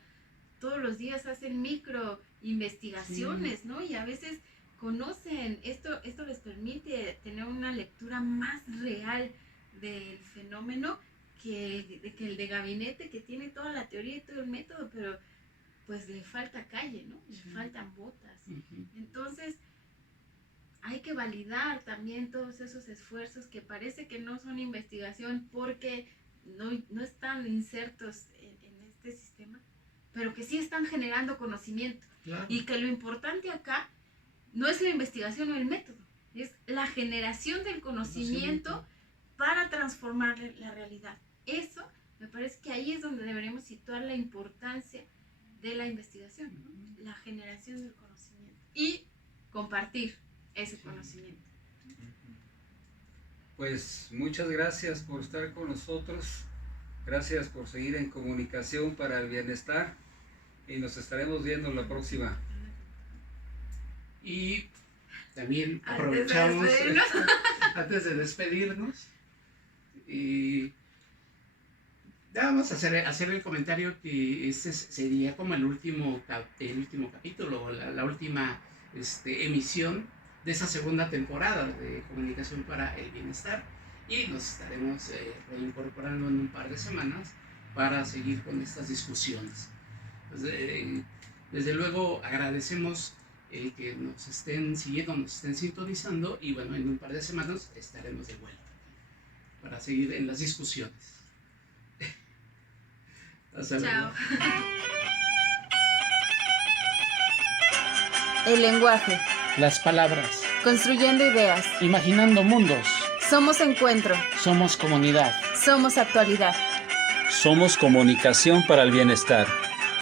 todos los días hacen micro investigaciones, ¿no? Y a veces conocen, esto les permite tener una lectura más real del fenómeno que el de gabinete, que tiene toda la teoría y todo el método, pero pues le falta calle, ¿no? Le faltan botas. Entonces hay que validar también todos esos esfuerzos que parece que no son investigación porque no están insertos en este sistema, pero que sí están generando conocimiento. Claro. Y que lo importante acá no es la investigación o el método, es la generación del conocimiento para transformar la realidad. Eso me parece que ahí es donde deberíamos situar la importancia de la investigación, ¿no? La generación del conocimiento y compartir ese conocimiento. Pues muchas gracias por estar con nosotros, gracias por seguir en comunicación para el bienestar y nos estaremos viendo la próxima. Y también aprovechamos antes de despedirnos y vamos a hacer el comentario que este sería como el último capítulo, la última emisión de esa segunda temporada de Comunicación para el Bienestar, y nos estaremos reincorporando en un par de semanas para seguir con estas discusiones. Pues, desde luego agradecemos el que nos estén siguiendo, nos estén sintonizando, y bueno, en un par de semanas estaremos de vuelta. para seguir en las discusiones. Hasta luego. Chao. El lenguaje. Las palabras. Construyendo ideas. Imaginando mundos. Somos encuentro. Somos comunidad. Somos actualidad. Somos comunicación para el bienestar.